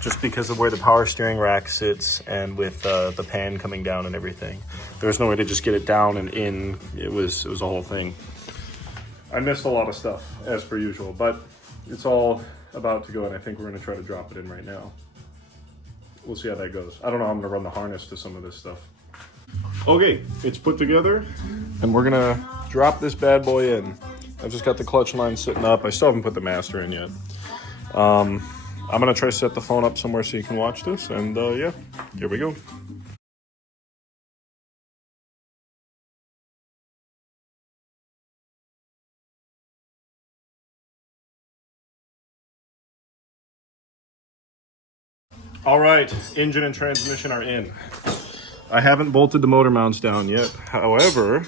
just because of where the power steering rack sits and with the pan coming down and everything, there's no way to just get it down and in. It was a whole thing. I missed a lot of stuff as per usual, but it's all about to go, and I think we're gonna try to drop it in right now. We'll see how that goes. I don't know how I'm gonna run the harness to some of this stuff. Okay, it's put together, and we're gonna drop this bad boy in. I've just got the clutch line sitting up. I still haven't put the master in yet. I'm gonna try to set the phone up somewhere so you can watch this, and yeah, here we go. All right, engine and transmission are in. I haven't bolted the motor mounts down yet. However,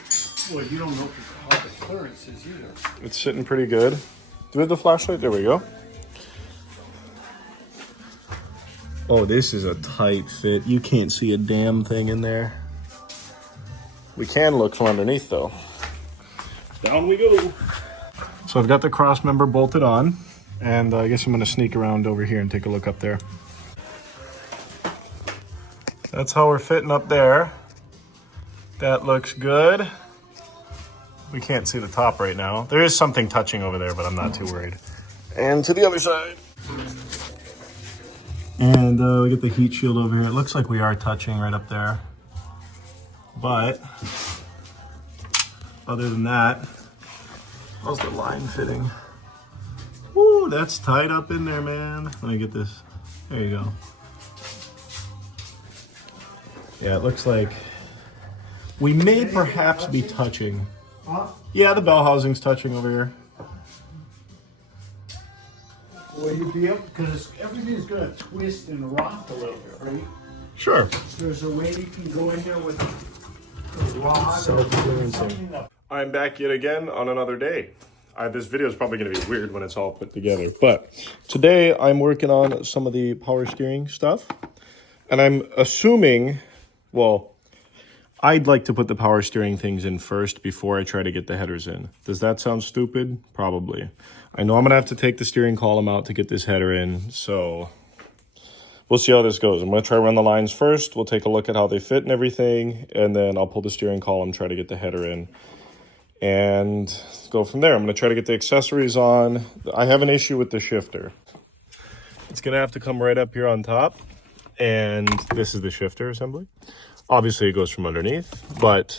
Well, you don't know how the clearance is either. it's sitting pretty good. Do we have the flashlight? There we go. Oh, this is a tight fit. You can't see a damn thing in there. We can look from underneath though. Down we go. So I've got the cross member bolted on, and I guess I'm gonna sneak around over here and take a look up there. That's how we're fitting up there. That looks good. We can't see the top right now. There is something touching over there, but I'm not too worried. And to the other side. And we get the heat shield over here. It looks like we are touching right up there. But other than that, how's the line fitting? Woo, that's tight up in there, man. Let me get this. There you go. Yeah, it looks like we may perhaps be touching. Yeah, the bell housing's touching over here. Will you be able, because everything's going to twist and rock a little bit, right? Sure. There's a way you can go in there with a rod. Self-clearancing. I'm back yet again on another day. This video is probably going to be weird when it's all put together, but today I'm working on some of the power steering stuff, and I'm assuming, well, I'd like to put the power steering things in first before I try to get the headers in. Does that sound stupid? Probably. I know I'm going to have to take the steering column out to get this header in, so we'll see how this goes. I'm going to try to run the lines first. We'll take a look at how they fit and everything, and then I'll pull the steering column, try to get the header in, and go from there. I'm going to try to get the accessories on. I have an issue with the shifter. It's going to have to come right up here on top, and this is the shifter assembly. Obviously, it goes from underneath, but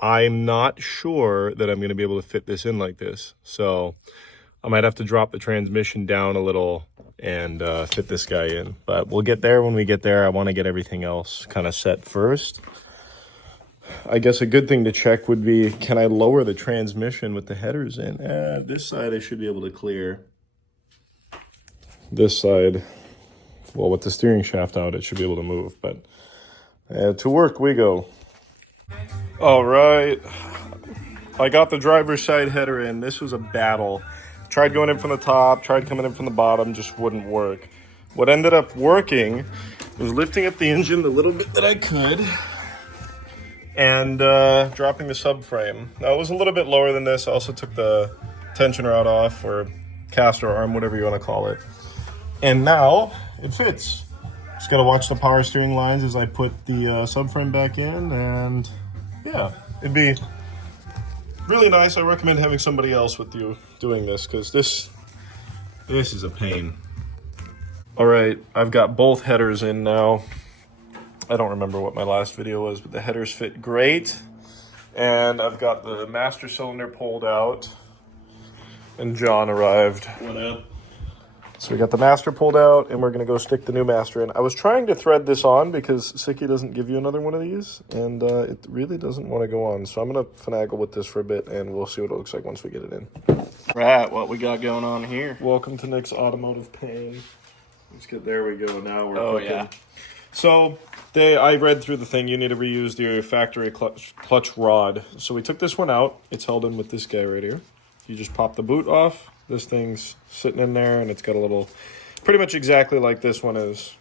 I'm not sure that I'm going to be able to fit this in like this. So I might have to drop the transmission down a little and fit this guy in. But we'll get there when we get there. I want to get everything else kind of set first. I guess a good thing to check would be, can I lower the transmission with the headers in? This side I should be able to clear. This side, well, with the steering shaft out, it should be able to move, but to work we go. All right, I got the driver's side header in. This was a battle. Tried going in from the top, tried coming in from the bottom, just wouldn't work. What ended up working was lifting up the engine the little bit that I could and dropping the subframe. Now, it was a little bit lower than this. I also took the tension rod off, or caster arm, whatever you want to call it. And now it fits. Just got to watch the power steering lines as I put the subframe back in, and yeah, it'd be really nice. I recommend having somebody else with you doing this, because this is a pain. All right, I've got both headers in now. I don't remember what my last video was, but the headers fit great. And I've got the master cylinder pulled out, and John arrived. What up? So we got the master pulled out, and we're gonna go stick the new master in. I was trying to thread this on because Sikky doesn't give you another one of these, and it really doesn't want to go on. So I'm gonna finagle with this for a bit, and we'll see what it looks like once we get it in. Right, what we got going on here? Welcome to Nick's automotive pain. Let's get, there we go. Now we're cooking. Yeah. So I read through the thing. You need to reuse your factory clutch rod. So we took this one out. It's held in with this guy right here. You just pop the boot off. This thing's sitting in there, and it's got a little, pretty much exactly like this one is.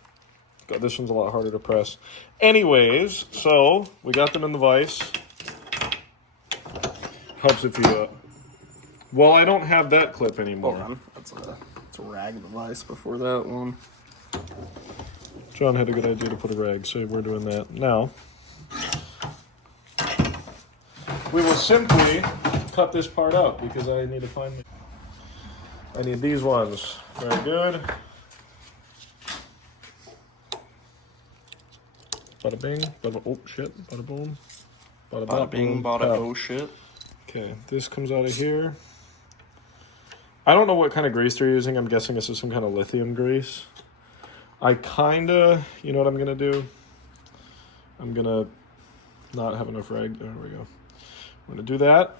God, this one's a lot harder to press. Anyways, so we got them in the vise. Helps if you, well, I don't have that clip anymore. Hold on. That's a rag device before that one. John had a good idea to put a rag, so we're doing that now. We will simply cut this part out because I need to find it. I need these ones. Very good. Bada bing, bada, oh shit, bada boom. Bada bing, bada oh shit. Okay, this comes out of here. I don't know what kind of grease they're using. I'm guessing this is some kind of lithium grease. I kinda, you know what I'm gonna do? I'm gonna not have enough rag. There we go. I'm gonna do that.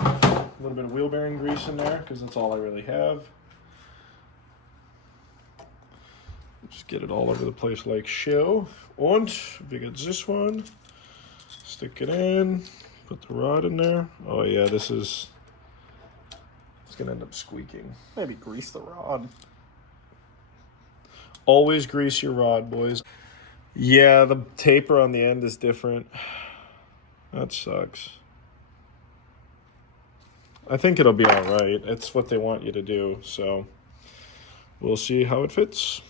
A little bit of wheel bearing grease in there because that's all I really have. Just get it all over the place like so. And we get this one. Stick it in. Put the rod in there. Oh yeah, this is. It's gonna end up squeaking. Maybe grease the rod. Always grease your rod, boys. Yeah, the taper on the end is different. That sucks. I think it'll be all right. It's what they want you to do, so we'll see how it fits.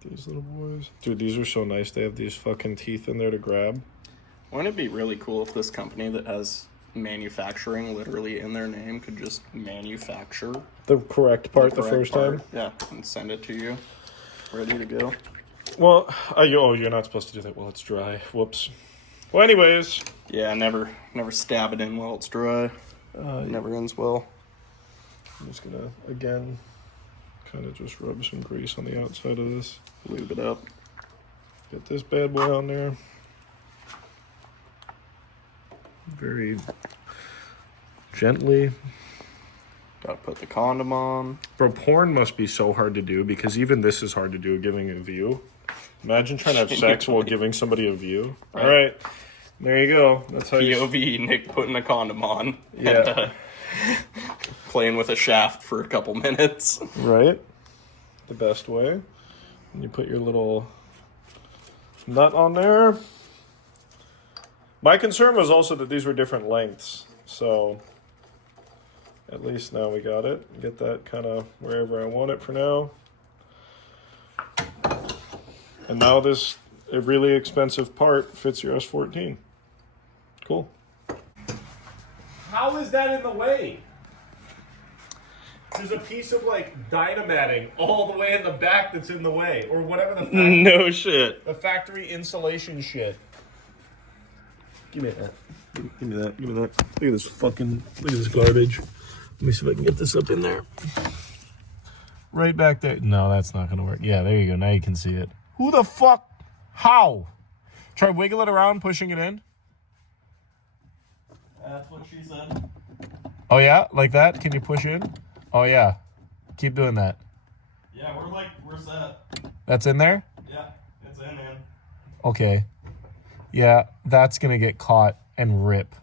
These little boys. Dude, these are so nice. They have these fucking teeth in there to grab. Wouldn't it be really cool if this company that has manufacturing literally in their name could just manufacture the correct part the first time? Yeah, and send it to you, ready to go. Well, oh, you're not supposed to do that while it's dry. Whoops. Well, anyways. Yeah, never stab it in while it's dry. Never ends well. I'm just gonna, again, kind of just rub some grease on the outside of this. Lube it up. Get this bad boy on there. Very gently. Gotta put the condom on. Bro, porn must be so hard to do because even this is hard to do, giving a view. Imagine trying to have sex while giving somebody a view. Right. All right, there you go. That's how POV, Nick putting a condom on. Yeah. And, playing with a shaft for a couple minutes. Right? The best way. And you put your little nut on there. My concern was also that these were different lengths, so at least now we got it. Get that kind of wherever I want it for now. And now this a really expensive part fits your S14. Cool. How is that in the way? There's a piece of like dynamatting all the way in the back that's in the way, or whatever the No shit. The factory insulation shit. Give me that. Give me that. Give me that. Look at this fucking. Look at this garbage. Let me see if I can get this up in there. Right back there. No, that's not gonna work. Yeah, there you go. Now you can see it. Who the fuck? How? Try wiggle it around, pushing it in. That's what she said. Oh yeah, like that? Can you push in? Oh yeah. Keep doing that. Yeah, we're set. That's in there? Yeah, it's in, man. Okay. Yeah, that's gonna get caught and rip.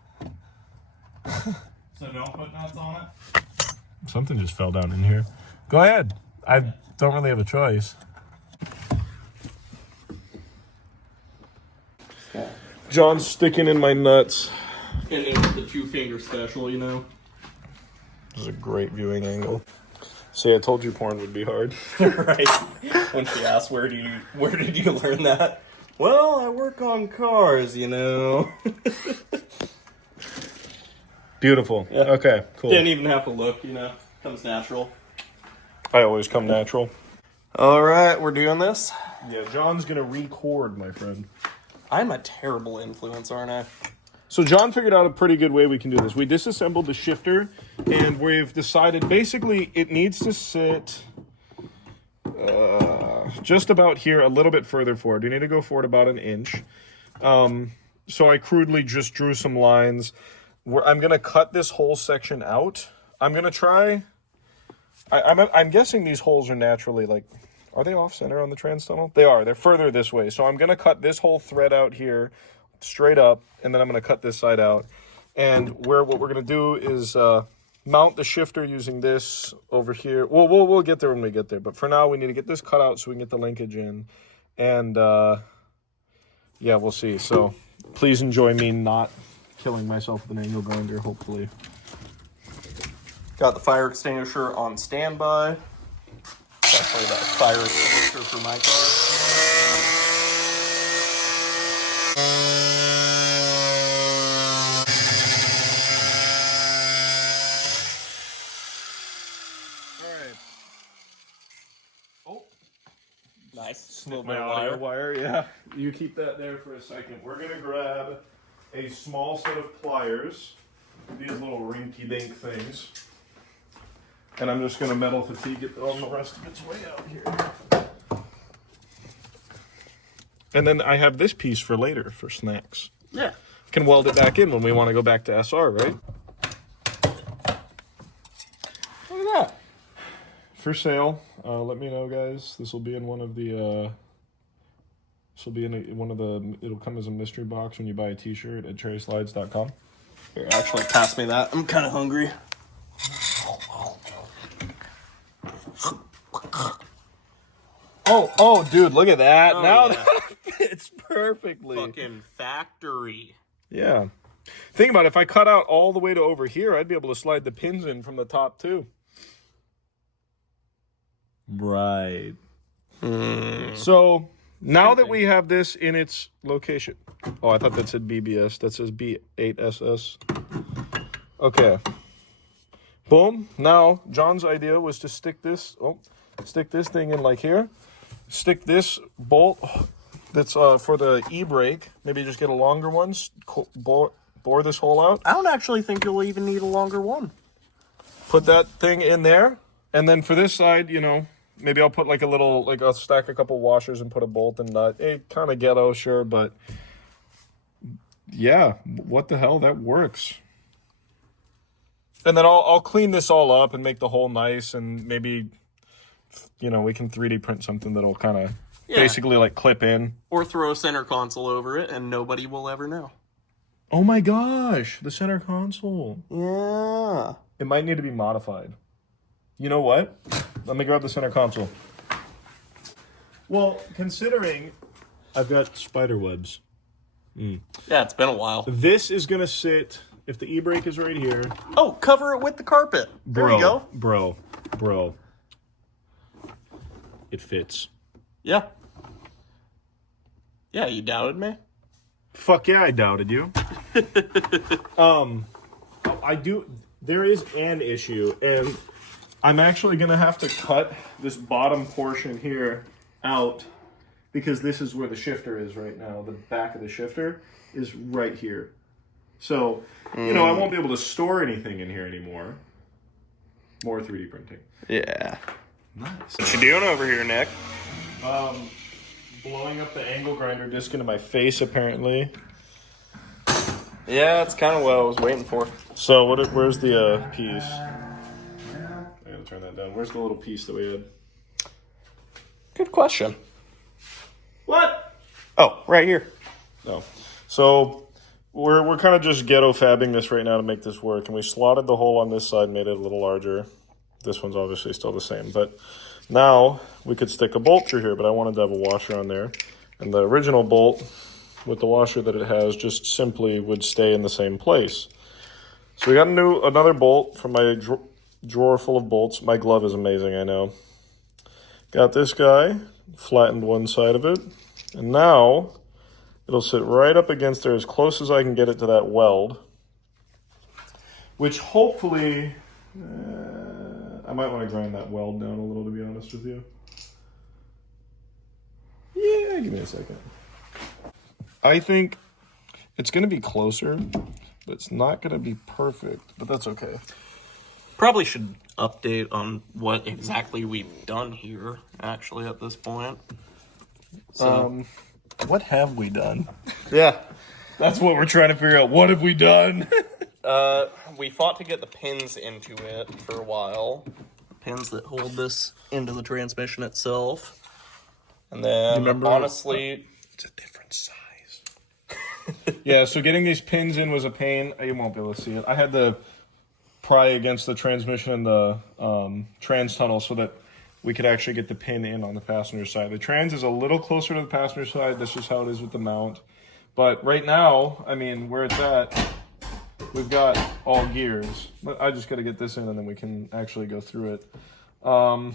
So don't put nuts on it? Something just fell down in here. Go ahead. I don't really have a choice. John's sticking in my nuts. And it was the 2-finger special, you know? This is a great viewing angle. See, I told you porn would be hard. Right. When she asked, where did you learn that? Well, I work on cars, you know. Beautiful. Yeah. Okay, cool. Didn't even have to look, you know. Comes natural. I always come natural. All right, we're doing this. Yeah, John's gonna record, my friend. I'm a terrible influence, aren't I? So John figured out a pretty good way we can do this. We disassembled the shifter, and we've decided basically it needs to sit just about here, a little bit further forward. We need to go forward about an inch. So I crudely just drew some lines. I'm going to cut this whole section out. I'm going to try... I'm guessing these holes are naturally, like... Are they off-center on the trans tunnel? They are. They're further this way. So I'm going to cut this whole thread out here straight up, and then I'm going to cut this side out. And what we're going to do is mount the shifter using this over here. We'll get there when we get there. But for now, we need to get this cut out so we can get the linkage in. And, yeah, we'll see. So please enjoy me not killing myself with an angle grinder, hopefully. Got the fire extinguisher on standby. Definitely that fire extinguisher for my car. Nice. Snip my audio wire. Yeah. You keep that there for a second. We're going to grab a small set of pliers. These little rinky-dink things. And I'm just going to metal fatigue it on the rest of its way out here. And then I have this piece for later, for snacks. Yeah. Can weld it back in when we want to go back to SR, right? Look at that. For sale. Let me know, guys. This will be in one of the... It'll come as a mystery box when you buy a t-shirt at cherryslides.com. Here, actually, pass me that. I'm kind of hungry. Oh, dude, look at that. Oh, now yeah. that fits perfectly. Fucking factory. Yeah. Think about it. If I cut out all the way to over here, I'd be able to slide the pins in from the top, too. Right. So, now that we have this in its location... Oh, I thought that said BBS. That says B8SS. Okay. Boom. Now, John's idea was to stick this thing in like here. Stick this bolt that's for the e-brake. Maybe just get a longer one. Bore this hole out. I don't actually think you'll even need a longer one. Put that thing in there. And then for this side, you know, maybe I'll put I'll stack a couple washers and put a bolt and nut. Kind of ghetto, sure, but yeah, what the hell, that works. And then I'll clean this all up and make the hole nice, and maybe, you know, we can 3D print something that'll kind of basically like clip in. Or throw a center console over it and nobody will ever know. Oh my gosh, the center console. Yeah. It might need to be modified. You know what? Let me grab the center console. Well, considering I've got spider webs. Yeah, it's been a while. This is going to sit, if the e-brake is right here. Oh, cover it with the carpet. There you go. Bro. It fits. Yeah. Yeah, you doubted me? Fuck yeah, I doubted you. I do. There is an issue, and I'm actually going to have to cut this bottom portion here out because this is where the shifter is right now. The back of the shifter is right here. So, you know, I won't be able to store anything in here anymore. More 3D printing. Yeah. Nice. What you doing over here, Nick? blowing up the angle grinder disc into my face, apparently. Yeah, that's kind of what I was waiting for. So, where's the piece? I gotta turn that down. Where's the little piece that we had? Good question. What? Oh, right here. No. So, we're kind of just ghetto fabbing this right now to make this work. And we slotted the hole on this side, made it a little larger. This one's obviously still the same. But now, we could stick a bolt through here, but I wanted to have a washer on there. And the original bolt, with the washer that it has, just simply would stay in the same place. So we got another bolt from my drawer full of bolts. My glove is amazing, I know. Got this guy, flattened one side of it, and now it'll sit right up against there as close as I can get it to that weld, which hopefully, I might want to grind that weld down a little, to be honest with you. Yeah, give me a second. I think it's going to be closer, but it's not going to be perfect, but that's okay. Probably should update on what exactly we've done here, actually, at this point. So, What have we done? yeah. That's what we're trying to figure out. What have we done? We fought to get the pins into it for a while. Pins that hold this into the transmission itself. And then, honestly, It's a different size. Yeah, so getting these pins in was a pain. You won't be able to see it. I had to pry against the transmission and the trans tunnel so that we could actually get the pin in on the passenger side. The trans is a little closer to the passenger side. That's just how it is with the mount. But right now, I mean, where it's at, we've got all gears. But I just got to get this in and then we can actually go through it. And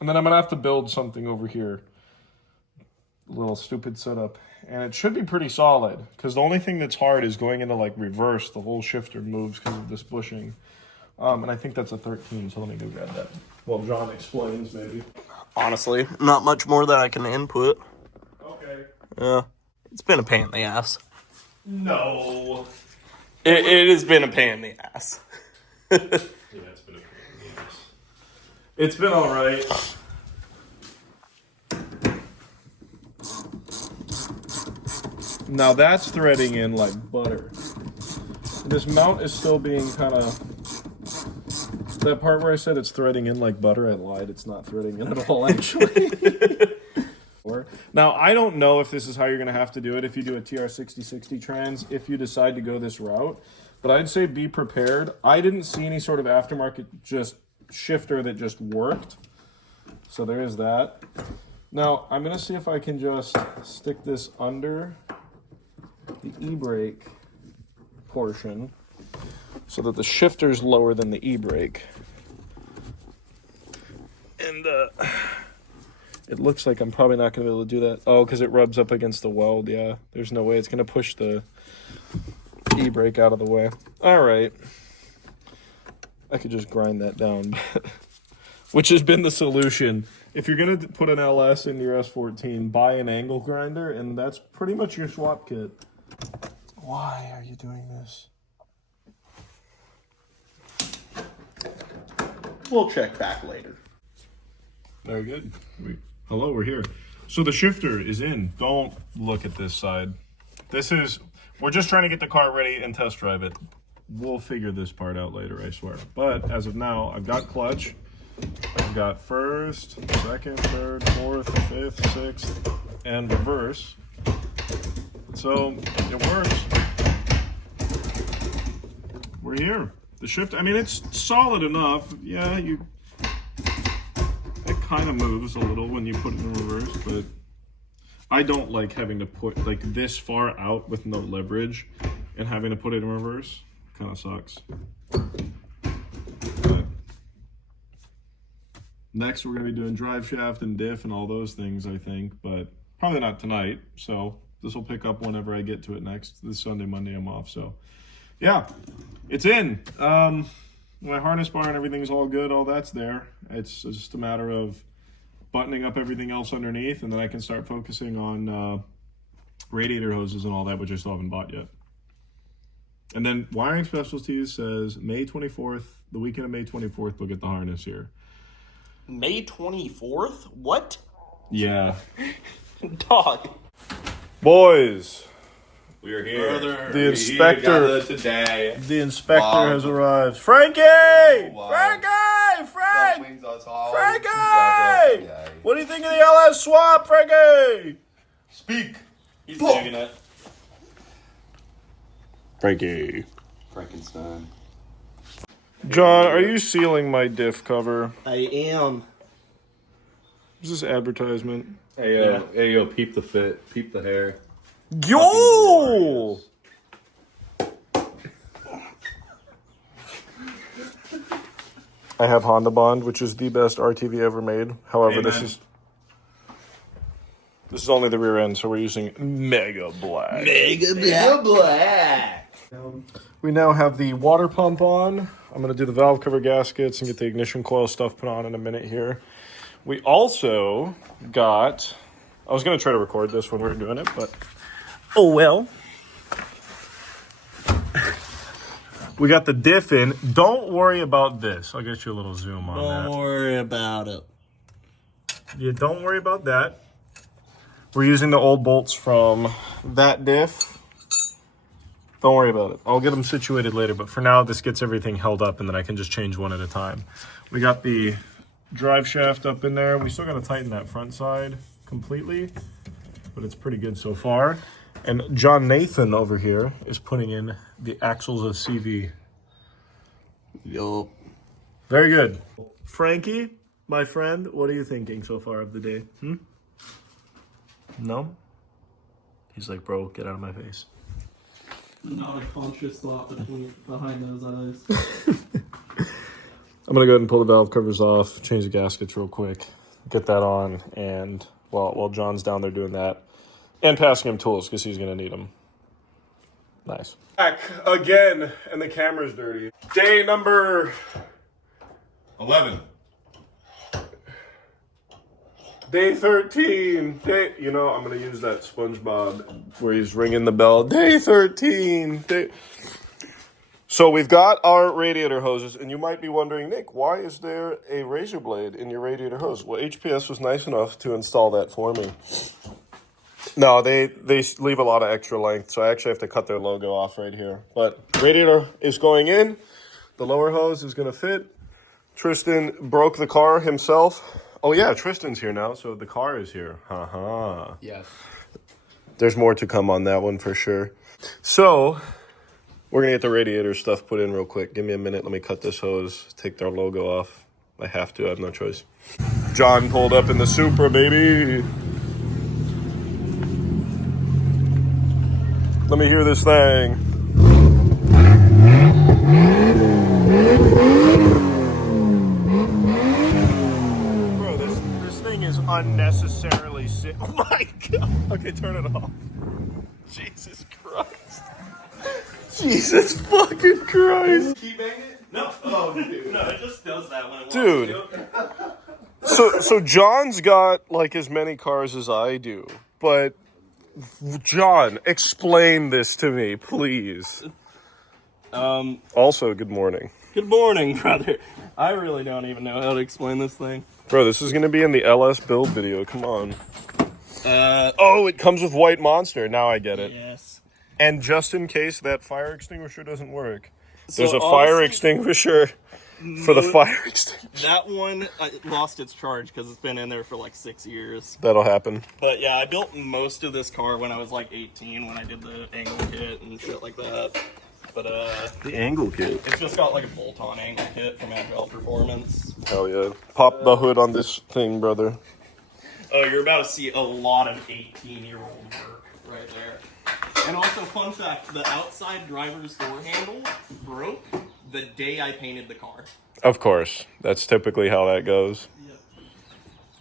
then I'm going to have to build something over here. A little stupid setup. And it should be pretty solid, because the only thing that's hard is going into like reverse. The whole shifter moves because of this bushing. And I think that's a 13, so let me go grab that. Well, John explains, maybe. honestly, not much more that I can input. Okay. Yeah. It's been a pain in the ass. No. It has been a pain in the ass. Yeah, it's been a pain in the ass. It's been alright. Now that's threading in like butter. This mount is still being kind of... That part where I said it's threading in like butter, I lied. It's not threading in at all, actually. Now, I don't know if this is how you're going to have to do it if you do a TR6060 trans, if you decide to go this route. But I'd say be prepared. I didn't see any sort of aftermarket just shifter that just worked. So there is that. Now, I'm going to see if I can just stick this under the e-brake portion so that the shifter's lower than the e-brake. And it looks like I'm probably not going to be able to do that. Oh, because it rubs up against the weld. Yeah, there's no way. It's going to push the e-brake out of the way. All right. I could just grind that down, which has been the solution. If you're going to put an LS in your S14, buy an angle grinder, and that's pretty much your swap kit. Why are you doing this? We'll check back later. Very good. Hello, we're here. So the shifter is in. Don't look at this side. We're just trying to get the car ready and test drive it. We'll figure this part out later, I swear. But as of now, I've got clutch. I've got first, second, third, fourth, fifth, sixth, and reverse. So it works. We're here. The shift, I mean, it's solid enough. Yeah, it kind of moves a little when you put it in reverse, but I don't like having to put like this far out with no leverage and having to put it in reverse. Kind of sucks. But next, we're going to be doing drive shaft and diff and all those things, I think, but probably not tonight. So this will pick up whenever I get to it next. This Sunday, Monday, I'm off. So yeah, it's in. My harness bar and everything's all good. All that's there. It's just a matter of buttoning up everything else underneath, and then I can start focusing on radiator hoses and all that, which I still haven't bought yet. And then Wiring Specialties says May 24th, the weekend of May 24th, we'll get the harness here. May 24th? What? Yeah. Dog. Boys, We are here. the inspector. Today. The inspector Wow. has arrived. Frankie! wow. Frankie! Frank! Brings us all Frankie! together. What do you think of the LS swap, Frankie? Speak. He's digging it. Frankie. Frankenstein. John, are you sealing my diff cover? I am. Is this advertisement? Hey yo, peep the fit, peep the hair. Yo! I have Honda Bond, which is the best RTV ever made. However, Amen. this is only the rear end, so we're using Mega Black. We now have the water pump on. I'm going to do the valve cover gaskets and get the ignition coil stuff put on in a minute here. We also got... I was going to try to record this when we were doing it, but... Oh, well. We got the diff in. Don't worry about this. I'll get you a little zoom on that. Don't worry about it. Yeah, don't worry about that. We're using the old bolts from that diff. Don't worry about it. I'll get them situated later, but for now, this gets everything held up, and then I can just change one at a time. We got the drive shaft up in there. We still got to tighten that front side completely, but it's pretty good so far. And John Nathan over here is putting in the axles of CV. Yup. Very good. Frankie, my friend, what are you thinking so far of the day? No? He's like, bro, get out of my face. Not a conscious thought behind those eyes. I'm gonna go ahead and pull the valve covers off, change the gaskets real quick, get that on, and while John's down there doing that, and passing him tools because he's gonna need them. Nice. Back again, and the camera's dirty. Day number 11. Day 13. You know, I'm gonna use that SpongeBob where he's ringing the bell. Day 13. So we've got our radiator hoses, and you might be wondering, Nick, why is there a razor blade in your radiator hose? Well, HPS was nice enough to install that for me. No, they leave a lot of extra length, so I actually have to cut their logo off right here. But radiator is going in. The lower hose is gonna fit. Tristan broke the car himself. Oh yeah, Tristan's here now, so the car is here. Haha. Yes. There's more to come on that one for sure. So, we're gonna get the radiator stuff put in real quick. Give me a minute, let me cut this hose, take their logo off. I have to, I have no choice. John pulled up in the Supra, baby. Let me hear this thing. Unnecessarily sick. Oh my god. Okay, turn it off. Jesus Christ. Jesus fucking Christ. Keep banging it? No. Oh, dude. No, it just does that when it wants Dude. to. So John's got like as many cars as I do. But John, explain this to me, please. Also, good morning. Good morning, brother. I really don't even know how to explain this thing. Bro, this is gonna be in the LS build video. Come on. Oh, it comes with White Monster. Now I get it. Yes. And just in case that fire extinguisher doesn't work, there's So a fire honestly, extinguisher for the fire extinguisher. That one lost its charge because it's been in there for like 6 years. That'll happen. But yeah, I built most of this car when I was like 18 when I did the angle kit and shit like that. But The angle kit. it's just got like a bolt-on angle kit from Agile Performance. Hell yeah. Pop the hood on this thing, brother. Oh, you're about to see a lot of 18-year-old work right there. And also, fun fact, the outside driver's door handle broke the day I painted the car. Of course. That's typically how that goes.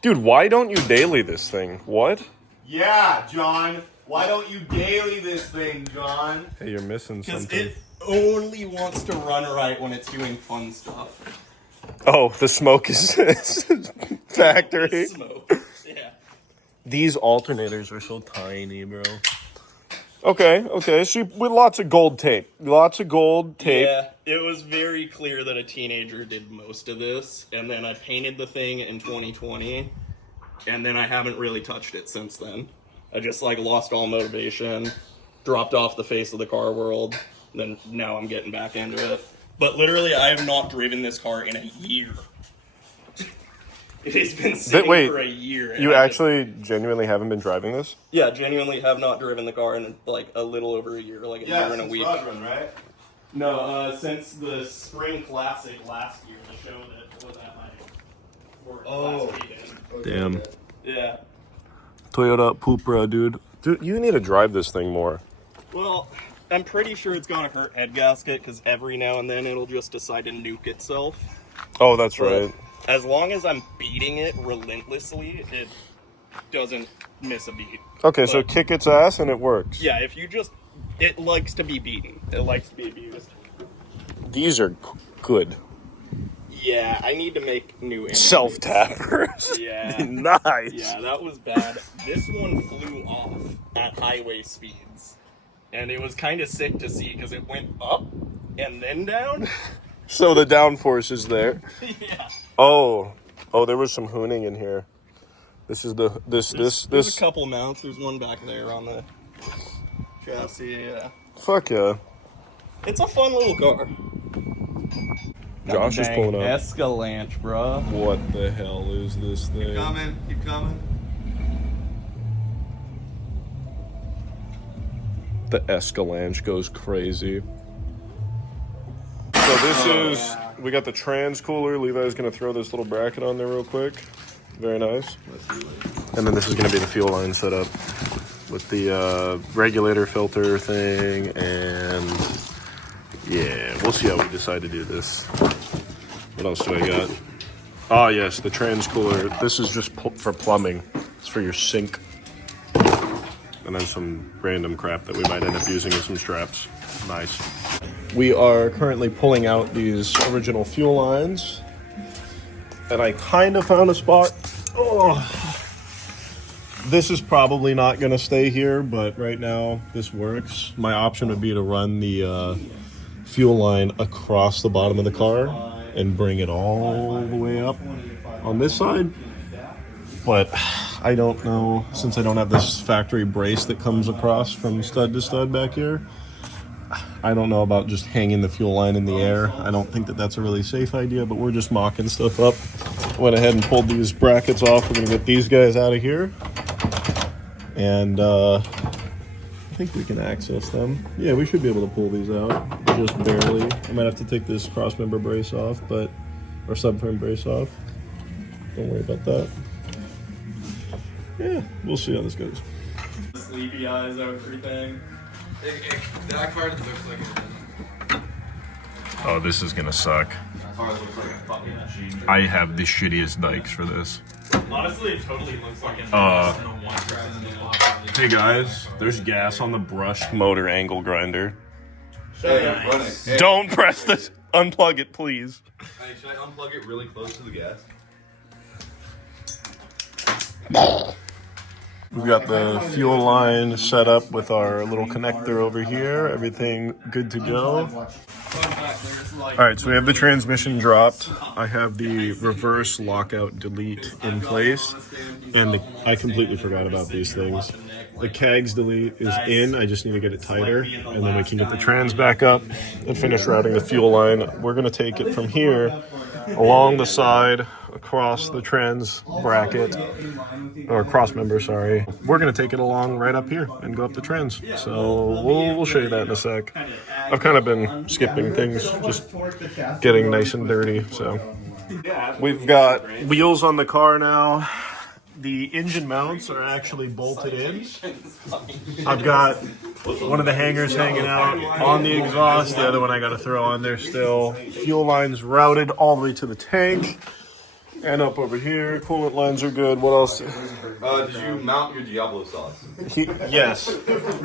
Dude, why don't you daily this thing? What? Yeah, John. Why don't you daily this thing, John? Hey, you're missing Because something. it only wants to run right when it's doing fun stuff. Oh, the smoke is factory. Smoke. Yeah. These alternators are so tiny, bro. Okay. So with lots of gold tape. Yeah, it was very clear that a teenager did most of this, and then I painted the thing in 2020, and then I haven't really touched it since then. I just like lost all motivation, dropped off the face of the car world, then now I'm getting back into it. But literally, I have not driven this car in a year. It has been sitting for a year. You actually genuinely haven't been driving this? Yeah, genuinely have not driven the car in like a little over a year, like a year and a week. Right? No, since the Spring Classic last year, the show that was at my work last weekend. Damn. Yeah. Toyota Supra, dude. Dude, you need to drive this thing more. Well, I'm pretty sure it's gonna hurt head gasket because every now and then it'll just decide to nuke itself. Oh, that's right. As long as I'm beating it relentlessly, it doesn't miss a beat. Okay, so kick its ass and it works. Yeah, if you just... It likes to be beaten. It likes to be abused. These are good. Yeah, I need to make new enemies. Self-tappers. Yeah. Nice. Yeah, that was bad. This one flew off at highway speeds. And it was kind of sick to see because it went up and then down. So the downforce is there. Yeah. Oh, there was some hooning in here. This is There's a couple mounts. There's one back there on the chassis. Yeah. Fuck yeah. It's a fun little car. Josh is pulling up. Escalante, bro. What the hell is this thing? Keep coming. The Escalante goes crazy. So this is, we got the trans cooler. Levi's gonna throw this little bracket on there real quick. Very nice. And then this is gonna be the fuel line setup with the regulator filter thing, and yeah, we'll see how we decide to do this. What else do I got? Oh yes, the trans cooler. This is just for plumbing. It's for your sink. And then some random crap that we might end up using as some straps. Nice. We are currently pulling out these original fuel lines. And I kind of found a spot. Oh, this is probably not going to stay here, but right now this works. My option would be to run the fuel line across the bottom of the car and bring it all the way up on this side. But I don't know, since I don't have this factory brace that comes across from stud to stud back here, I don't know about just hanging the fuel line in the air. I don't think that that's a really safe idea, but we're just mocking stuff up. Went ahead and pulled these brackets off. We're gonna get these guys out of here. And I think we can access them. Yeah, we should be able to pull these out, just barely. I might have to take this cross member brace off, or subframe brace off. Don't worry about that. Yeah, we'll see how this goes. Sleepy eyes, everything. That card looks like it. Oh, this is gonna suck. That card looks like a fucking machine. I have the shittiest dikes for this. Honestly, it totally looks like Hey guys, there's gas on the brushed motor angle grinder. Hey, run it. Hey. Don't press this. Unplug it, please. Hey, should I unplug it really close to the gas? We've got the fuel line set up with our little connector over here. Everything good to go. All right, so we have the transmission dropped. I have the reverse lockout delete in place. And I completely forgot about these things. The CAGS delete is in. I just need to get it tighter. And then we can get the trans back up and finish routing the fuel line. We're going to take it from here along the side, across the trans bracket, or cross member, sorry. We're gonna take it along right up here and go up the trans. So we'll show you that in a sec. I've kind of been skipping things, just getting nice and dirty. So we've got wheels on the car now. The engine mounts are actually bolted in. I've got one of the hangers hanging out on the exhaust. The other one I got to throw on there still. Fuel lines routed all the way to the tank. And up over here, coolant lines are good. What else? Did you mount your Diablo sauce? Yes.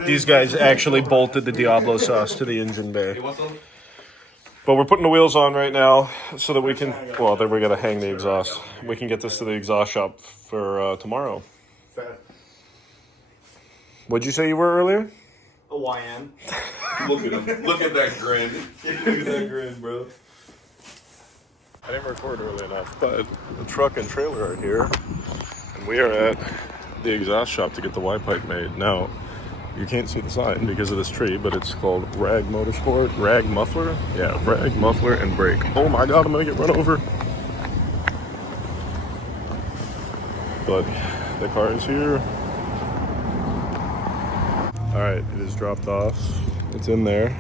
These guys actually bolted the Diablo sauce to the engine bay. But we're putting the wheels on right now so that we can, well, then we got to hang the exhaust. We can get this to the exhaust shop for tomorrow. What'd you say you were earlier? A YN. Look at him. Look at that grin. Look at that grin, bro. I didn't record early enough, but the truck and trailer are here. And We are at the exhaust shop to get the Y pipe made. Now, you can't see the sign because of this tree, but it's called Rag Motorsport, Rag Muffler. Yeah, Rag Muffler and Brake. Oh my God, I'm gonna get run over. But the car is here. All right, it is dropped off. It's in there.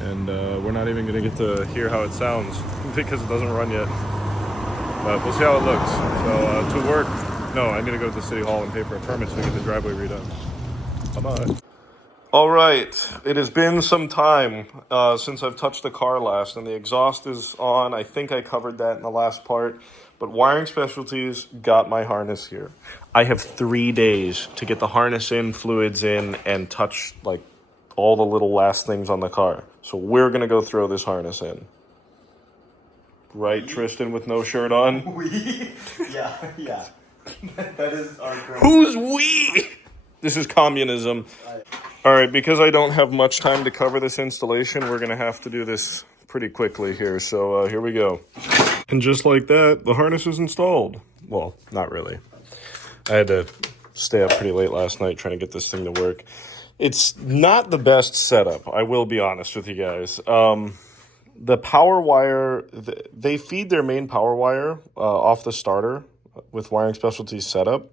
And we're not even gonna get to hear how it sounds because it doesn't run yet. But we'll see how it looks. So to work, no, I'm gonna go to City Hall and pay for a permit to get the driveway redone. Bye-bye. All right, it has been some time since I've touched the car last, and the exhaust is on. I think I covered that in the last part, but Wiring Specialties got my harness here. I have 3 days to get the harness in, fluids in, and touch like all the little last things on the car. So we're gonna go throw this harness in. Right, Tristan with no shirt on? Yeah. That is our girl. Who's we? This is communism. All right, because I don't have much time to cover this installation, we're gonna have to do this pretty quickly here. So here we go. And just like that, the harness is installed. Well, not really. I had to stay up pretty late last night trying to get this thing to work. It's not the best setup, I will be honest with you guys. The power wire, they feed their main power wire off the starter with Wiring Specialties setup.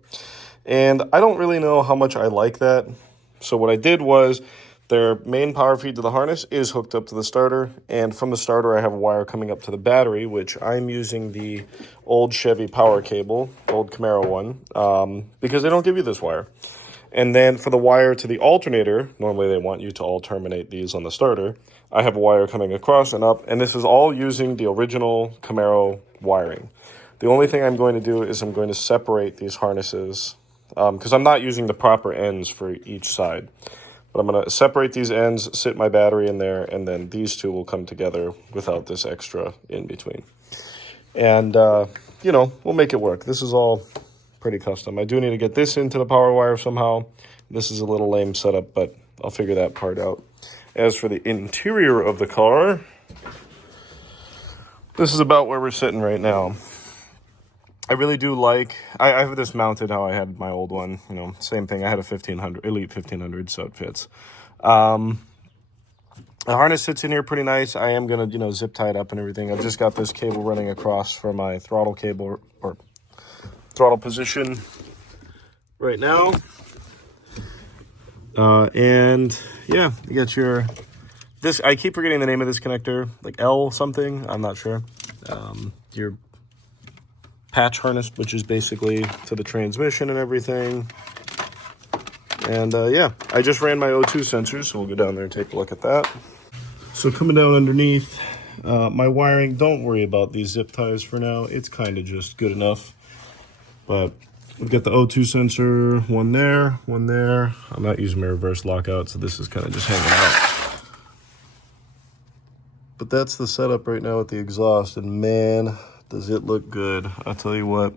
And I don't really know how much I like that. So what I did was their main power feed to the harness is hooked up to the starter. And from the starter, I have a wire coming up to the battery, which I'm using the old Chevy power cable, old Camaro one, because they don't give you this wire. And then for the wire to the alternator, normally they want you to all terminate these on the starter. I have a wire coming across and up, and this is all using the original Camaro wiring. The only thing I'm going to do is I'm going to separate these harnesses because I'm not using the proper ends for each side. But I'm going to separate these ends, sit my battery in there, and then these two will come together without this extra in between. And, you know, we'll make it work. This is all pretty custom. I do need to get this into the power wire somehow. This is a little lame setup, but I'll figure that part out. As for the interior of the car, this is about where we're sitting right now. I really do like, I have this mounted how I had my old one, you know, same thing. I had a 1500, Elite 1500, so it fits. The harness sits in here pretty nice. I am going to, you know, zip tie it up and everything. I've just got this cable running across for my throttle cable or throttle position right now. And yeah, you got your, this, I keep forgetting the name of this connector, like L something, I'm not sure. Your patch harness, which is basically to the transmission and everything. And yeah, I just ran my O2 sensors, so we'll go down there and take a look at that. So coming down underneath, my wiring, don't worry about these zip ties for now. It's kind of just good enough. But we've got the O2 sensor, one there, one there. I'm not using my reverse lockout, so this is kind of just hanging out. But that's the setup right now with the exhaust, and man, does it look good. I'll tell you what.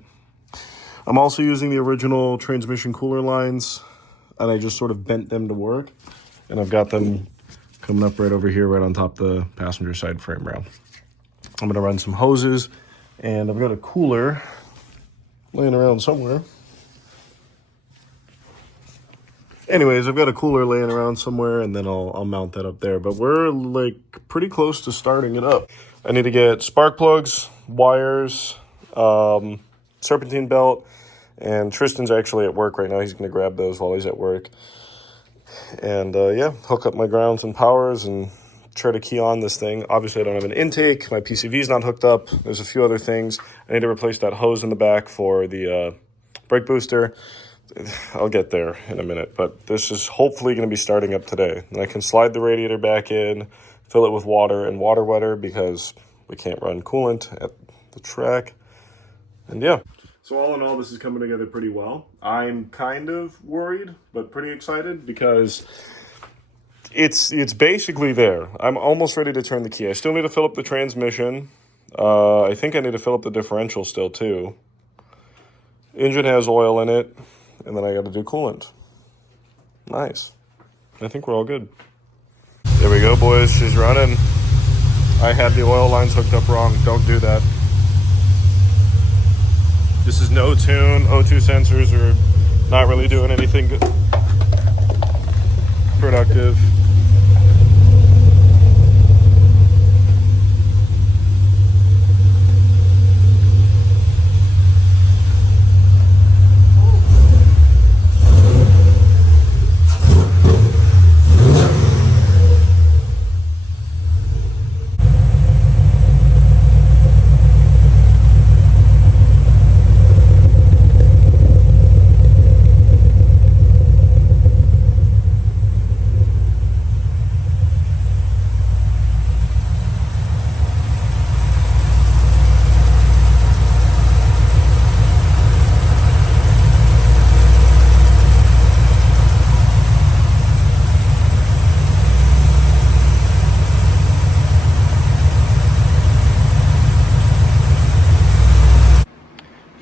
I'm also using the original transmission cooler lines, and I just sort of bent them to work. And I've got them coming up right over here, right on top of the passenger side frame rail. I'm gonna run some hoses, and I've got a cooler laying around somewhere. Anyways, I've got a cooler laying around somewhere, and then I'll mount that up there. But we're like pretty close to starting it up. I need to get spark plugs, wires, serpentine belt, and Tristan's actually at work right now. He's going to grab those while he's at work. And yeah, hook up my grounds and powers and try to key on this thing. Obviously, I don't have an intake. My PCV's not hooked up. There's a few other things. I need to replace that hose in the back for the brake booster. I'll get there in a minute, but this is hopefully going to be starting up today. And I can slide the radiator back in, fill it with water and water wetter because we can't run coolant at the track. And yeah. So all in all, this is coming together pretty well. I'm kind of worried, but pretty excited because it's basically there. I'm almost ready to turn the key. I still need to fill up the transmission. I think I need to fill up the differential still too. Engine has oil in it, and then I got to do coolant. Nice. I think we're all good. There we go, boys. She's running. I had the oil lines hooked up wrong. Don't do that. This is no tune. O2 sensors are not really doing anything good. Productive.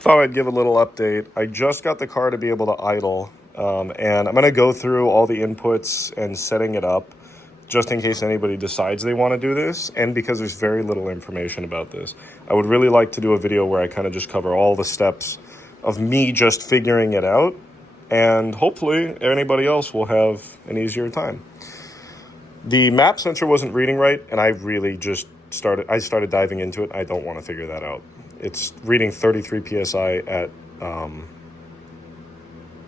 Thought I'd give a little update. I just got the car to be able to idle, and I'm going to go through all the inputs and setting it up just in case anybody decides they want to do this, and because there's very little information about this. I would really like to do a video where I kind of just cover all the steps of me just figuring it out, and hopefully anybody else will have an easier time. The map sensor wasn't reading right, and I really just started diving into it. I don't want to figure that out. It's reading 33 PSI at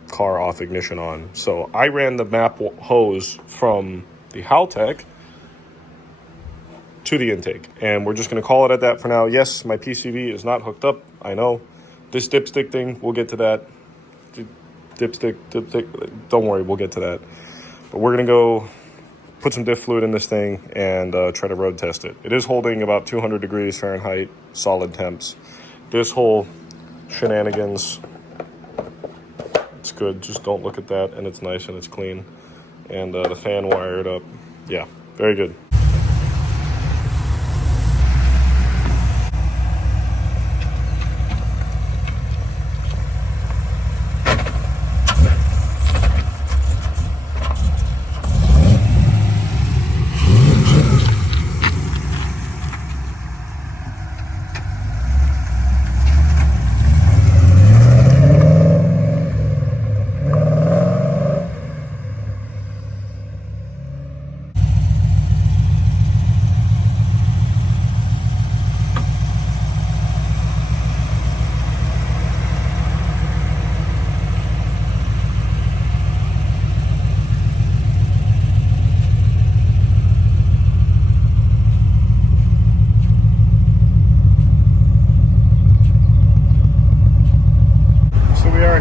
car off, ignition on. So I ran the map hose from the Haltech to the intake. And we're just going to call it at that for now. Yes, my PCB is not hooked up. I know. This dipstick thing, we'll get to that. Dipstick, don't worry, we'll get to that. But we're going to go put some diff fluid in this thing and try to road test it. It is holding about 200 degrees Fahrenheit, solid temps. This whole shenanigans, it's good. Just don't look at that, and it's nice and it's clean. And the fan wired up. Yeah, very good.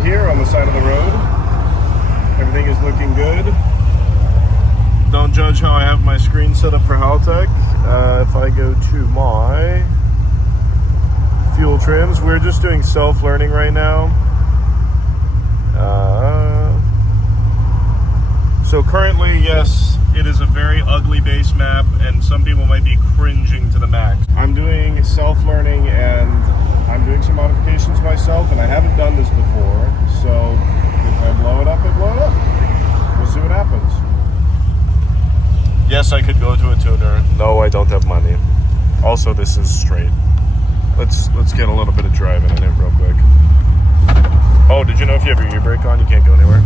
Here on the side of the road. Everything is looking good. Don't judge how I have my screen set up for Haltech. If I go to my fuel trims, we're just doing self-learning right now. So currently, yes, it is a very ugly base map, and some people might be cringing to the max. I'm doing self-learning, and I'm doing some modifications myself, and I haven't done this before, so if I blow it up, I blow it up. We'll see what happens. Yes, I could go to a tuner. No, I don't have money. Also, this is straight. Let's get a little bit of driving in it real quick. Oh, did you know if you have your e-brake on, you can't go anywhere?